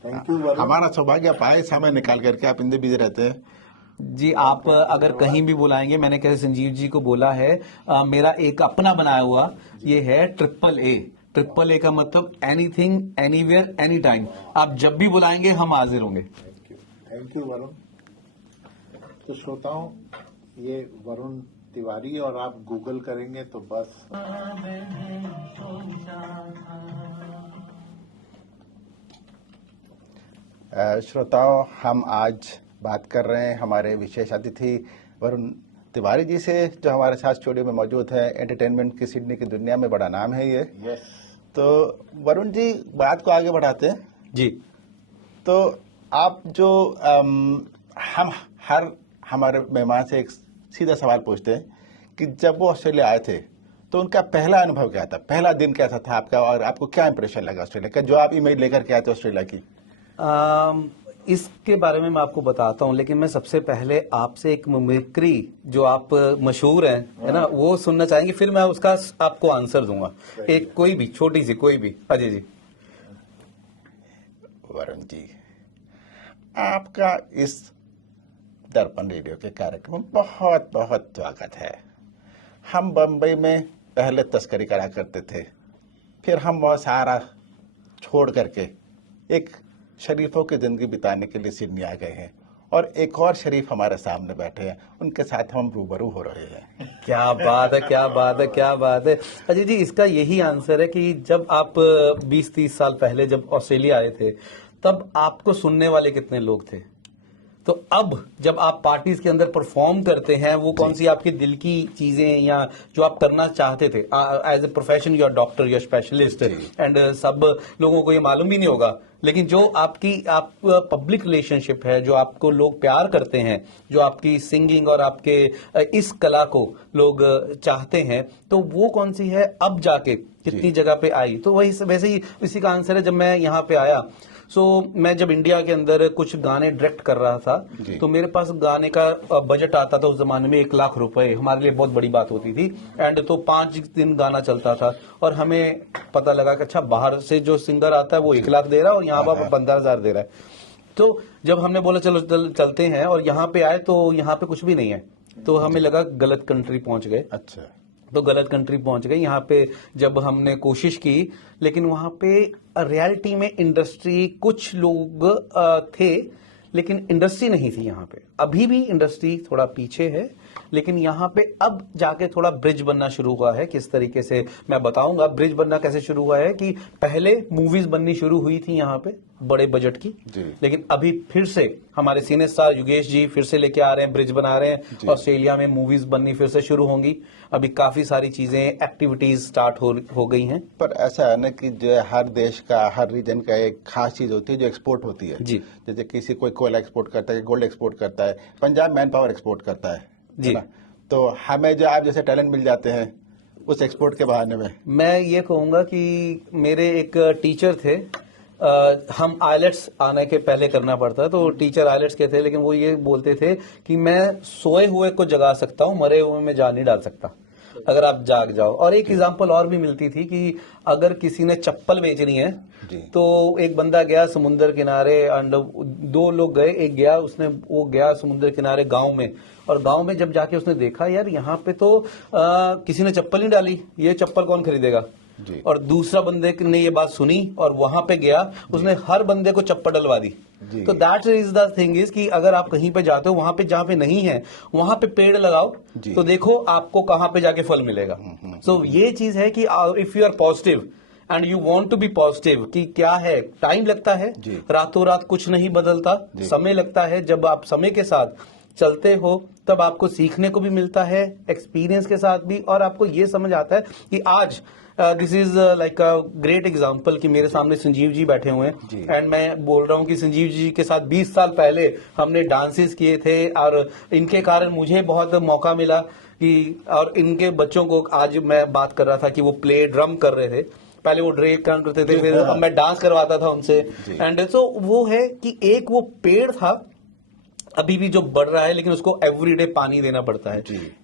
हमारा सौभाग्य आप आए, समय निकाल करके, आप इंदे बिजी रहते हैं। जी, आप अगर कहीं भी बुलाएंगे, मैंने कैसे संजीव जी को बोला है, मेरा एक अपना बनाया हुआ ये है AAA का मतलब एनीथिंग एनीवेयर एनी टाइम। आप जब भी बुलाएंगे हम हाजिर होंगे। Thank you Varun. तो श्रोताओं, ये वरुण तिवारी, और आप गूगल करेंगे तो बस श्रोताओं, हम आज बात कर रहे हैं हमारे विशेष अतिथि वरुण तिवारी जी से, जो हमारे साथ स्टूडियो में मौजूद है। एंटरटेनमेंट की सिडनी की दुनिया में बड़ा नाम है ये। तो वरुण जी, बात को आगे बढ़ाते हैं जी। तो आप जो हम हर हमारे मेहमान से एक सीधा सवाल पूछते हैं कि जब वो ऑस्ट्रेलिया आए थे तो उनका पहला अनुभव क्या था, पहला दिन कैसा था आपका, और आपको क्या इंप्रेशन लगा ऑस्ट्रेलिया का, जो आप इमेज लेकर के आए थे ऑस्ट्रेलिया की? इसके बारे में मैं आपको बताता हूं, लेकिन मैं सबसे पहले आपसे एक मिमिक्री जो आप मशहूर हैं, है ना, वो सुनना चाहेंगे, फिर मैं उसका आपको आंसर दूंगा। एक कोई भी छोटी सी, कोई भी। अजय जी। वरुण जी, आपका इस दर्पण रेडियो के कार्यक्रम में बहुत बहुत स्वागत है। हम बम्बई में पहले तस्करी करा करते थे, फिर हम वो सारा छोड़ करके एक शरीफों की जिंदगी बिताने के लिए सिडनी आ गए हैं, और एक और शरीफ हमारे सामने बैठे हैं, उनके साथ हम रूबरू हो रहे हैं। क्या बात है, क्या बात है, क्या बात है। अजय जी, इसका यही आंसर है कि जब आप 20-30 साल पहले जब ऑस्ट्रेलिया आए थे, तब आपको सुनने वाले कितने लोग थे? तो अब जब आप पार्टीज के अंदर परफॉर्म करते हैं, वो कौन सी आपके दिल की चीजें या जो आप करना चाहते थे as a profession, you are doctor, you are specialist, and सब लोगों को ये मालूम भी नहीं होगा, लेकिन जो आप पब्लिक रिलेशनशिप है, जो आपको लोग प्यार करते हैं, जो आपकी सिंगिंग और आपके इस कला को लोग चाहते हैं, तो वो कौन सी है अब जाके कितनी जगह पे आई? तो वही वैसे ही इसी का आंसर है। जब मैं यहाँ पे आया, मैं जब इंडिया के अंदर कुछ गाने डायरेक्ट कर रहा था, तो मेरे पास गाने का बजट आता था उस जमाने में 1 लाख रुपए, हमारे लिए बहुत बड़ी बात होती थी। एंड तो 5 दिन गाना चलता था, और हमें पता लगा कि अच्छा, बाहर से जो सिंगर आता है वो 1 लाख दे रहा है और यहाँ पर 15,000 दे रहा है। तो जब हमने बोला चलो चलते हैं, और यहाँ पे आए तो यहाँ पे कुछ भी नहीं है, तो हमें लगा गलत कंट्री पहुंच गए। अच्छा, तो गलत कंट्री पहुंच गए। यहाँ पे जब हमने कोशिश की, लेकिन वहां पे रियलिटी में इंडस्ट्री, कुछ लोग थे लेकिन इंडस्ट्री नहीं थी यहाँ पे। अभी भी इंडस्ट्री थोड़ा पीछे है, लेकिन यहाँ पे अब जाके थोड़ा ब्रिज बनना शुरू हुआ है। किस तरीके से मैं बताऊंगा, ब्रिज बनना कैसे शुरू हुआ है कि पहले मूवीज बननी शुरू हुई थी यहाँ पे बड़े बजट की, लेकिन अभी फिर से हमारे सीनियर स्टार योगेश जी फिर से लेके आ रहे हैं, ब्रिज बना रहे हैं। ऑस्ट्रेलिया में मूवीज बननी फिर से शुरू होंगी। अभी काफी सारी चीजें, एक्टिविटीज स्टार्ट हो गई हैं। पर ऐसा है ना कि जो हर देश का, हर रीजन का एक खास चीज होती है जो एक्सपोर्ट होती है जी। जैसे किसी कोई कोयला एक्सपोर्ट करता है, गोल्ड एक्सपोर्ट करता है, पंजाब मैन पावर एक्सपोर्ट करता है जी। ना? तो हमें जो आप जैसे टैलेंट मिल जाते हैं उस एक्सपोर्ट के बहाने में। मैं ये कहूंगा कि मेरे एक टीचर थे, हम आइलेट्स आने के पहले करना पड़ता है, तो टीचर आइलेट्स के थे, लेकिन वो ये बोलते थे कि मैं सोए हुए को जगा सकता हूँ, मरे हुए में जान नहीं डाल सकता अगर आप जाग जाओ। और एक एग्जांपल और भी मिलती थी कि अगर किसी ने चप्पल बेचनी है तो एक बंदा गया समुद्र किनारे, एंड 2 लोग गए, एक गया, वो गया समुद्र किनारे गांव में, और गांव में जब जाके उसने देखा यार यहाँ पे तो किसी ने चप्पल नहीं डाली, ये चप्पल कौन खरीदेगा। और दूसरा बंदे ने ये बात सुनी और वहां पे गया, उसने हर बंदे को चप्पल डलवा दी। तो that is the thing is कि अगर आप कहीं पे जाते हो, वहां पे जहां पे नहीं है वहां पे पेड़ लगाओ, तो देखो आपको कहां पे जाके फल मिलेगा। सो ये चीज है कि if you are positive and you want to be positive, कि क्या है, टाइम लगता है, रातों रात कुछ नहीं बदलता, समय लगता है। जब आप समय के साथ चलते हो तब आपको सीखने को भी मिलता है, एक्सपीरियंस के साथ भी, और आपको ये समझ आता है कि आज this is like a great example कि मेरे सामने संजीव जी बैठे हुए हैं, एंड मैं बोल रहा हूं कि संजीव जी के साथ 20 साल पहले हमने डांसेस किए थे, और इनके कारण मुझे बहुत मौका मिला कि, और इनके बच्चों को आज मैं बात कर रहा था कि वो प्ले ड्रम कर रहे थे, पहले वो ड्रेक काम करते थे, फिर मैं डांस करवाता था उनसे। एंड सो वो है कि एक वो पेड़ था अभी भी जो बढ़ रहा है, लेकिन उसको एवरीडे पानी देना पड़ता है।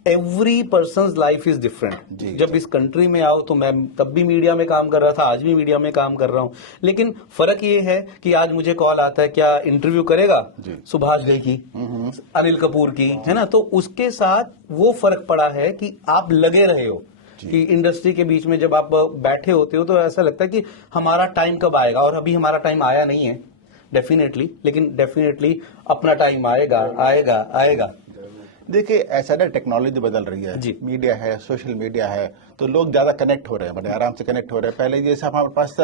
Every persons life is different. जब इस कंट्री में आओ, तो मैं तब भी मीडिया में काम कर रहा था, आज भी मीडिया में काम कर रहा हूं, लेकिन फर्क ये है कि आज मुझे कॉल आता है, क्या इंटरव्यू करेगा सुभाष घई की, अनिल कपूर की, है ना। तो उसके साथ वो फर्क पड़ा है कि आप लगे रहे हो, कि इंडस्ट्री के बीच में जब आप बैठे होते हो तो ऐसा लगता है कि हमारा टाइम कब आएगा, और अभी हमारा टाइम आया नहीं है डेफिनेटली, लेकिन डेफिनेटली अपना टाइम आएगा आएगा आएगा। देखिए ऐसा ना, टेक्नोलॉजी बदल रही है जी, मीडिया है, सोशल मीडिया है, तो लोग ज्यादा कनेक्ट हो रहे हैं, बड़े आराम से कनेक्ट हो रहे हैं। पहले ये सब हमारे पास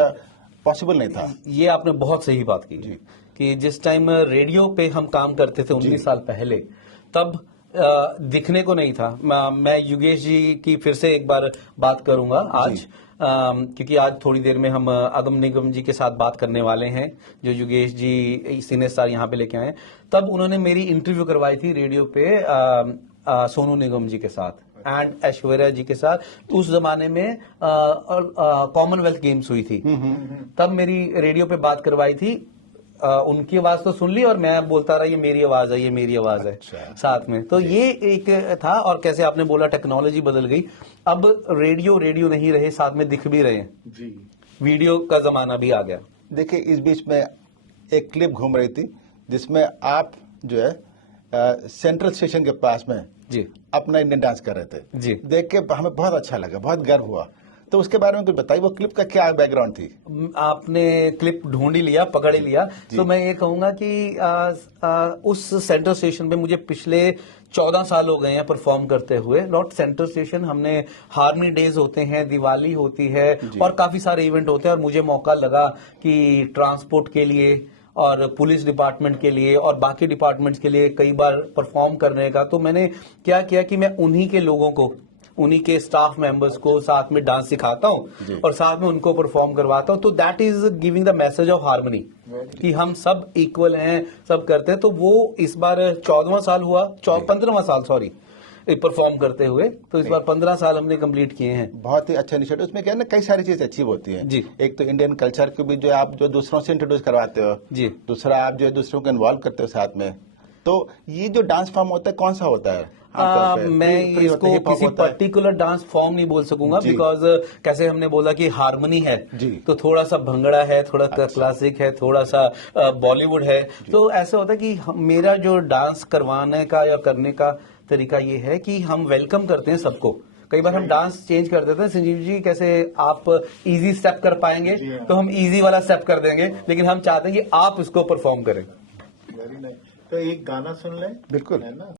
पॉसिबल नहीं था। ये आपने बहुत सही बात की कि जिस टाइम रेडियो पे हम काम करते थे 19 साल पहले, तब दिखने को नहीं था। मैं योगेश जी की फिर से एक बार बात करूंगा आज, क्योंकि आज थोड़ी देर में हम अगम निगम जी के साथ बात करने वाले हैं, जो योगेश जी सीनियर स्टार यहाँ पे लेके आए हैं। तब उन्होंने मेरी इंटरव्यू करवाई थी रेडियो पे सोनू निगम जी के साथ एंड ऐश्वर्या जी के साथ। तो उस जमाने में कॉमनवेल्थ गेम्स हुई थी, तब मेरी रेडियो पे बात करवाई थी। उनकी आवाज तो सुन ली और मैं बोलता रहा ये मेरी आवाज है, ये मेरी आवाज है साथ में। तो ये एक था। और कैसे आपने बोला टेक्नोलॉजी बदल गई, अब रेडियो नहीं रहे, साथ में दिख भी रहे हैं जी, वीडियो का जमाना भी आ गया। देखिए इस बीच में एक क्लिप घूम रही थी जिसमें आप जो है सेंट्रल स्टेशन के पास में जी अपना इंडियन डांस कर रहे थे जी, देख के हमें बहुत अच्छा लगा, बहुत गर्व हुआ। तो उसके बारे में कुछ बताइए, वो क्लिप का क्या बैकग्राउंड थी? आपने क्लिप ढूंढ ही लिया, पकड़ ही लिया। तो मैं ये कहूंगा कि उस सेंट्रल स्टेशन पे मुझे पिछले 14 साल हो गए हैं परफॉर्म करते हुए। नॉट सेंट्रल स्टेशन, हमने हार्मनी डेज होते हैं, दिवाली होती है और काफी सारे इवेंट होते हैं, और मुझे मौका लगा कि ट्रांसपोर्ट के लिए और पुलिस डिपार्टमेंट के लिए और बाकी डिपार्टमेंट्स के लिए कई बार परफॉर्म करने का। तो मैंने क्या किया कि मैं उन्हीं के लोगों को, उन्हीं के स्टाफ मेंबर्स को साथ में डांस सिखाता हूं और साथ में उनको परफॉर्म करवाता हूं। तो that is giving the message of harmony कि हम सब इक्वल हैं, सब करते हैं। तो वो इस बार 14वां साल हुआ, 15वां साल सॉरी, परफॉर्म करते हुए। तो इस बार 15 साल हमने कंप्लीट किए हैं। बहुत ही अच्छा इनिशिएटिव। उसमें क्या है ना, कई सारी चीजें अचीव होती हैं जी। एक तो इंडियन कल्चर को भी जो आप जो दूसरों से इंट्रोड्यूस करवाते हो जी, दूसरा आप जो है दूसरों को इन्वॉल्व करते हो साथ में। तो ये जो डांस फॉर्म होता है कौन सा होता है? मैं इसको किसी पर्टिकुलर डांस फॉर्म नहीं बोल सकूंगा, बिकॉज कैसे हमने बोला कि हार्मनी है तो थोड़ा सा भंगड़ा है, थोड़ा क्लासिक है, थोड़ा सा बॉलीवुड है। तो ऐसा होता है कि मेरा जो डांस करवाने का या करने का तरीका ये है कि हम वेलकम करते हैं सबको। कई बार हम डांस चेंज कर देते हैं, संजीव जी कैसे आप इजी स्टेप कर पाएंगे तो हम इजी वाला स्टेप कर देंगे, लेकिन हम चाहते हैं कि आप इसको परफॉर्म करें। तो एक गाना सुन लें। बिल्कुल, है ना।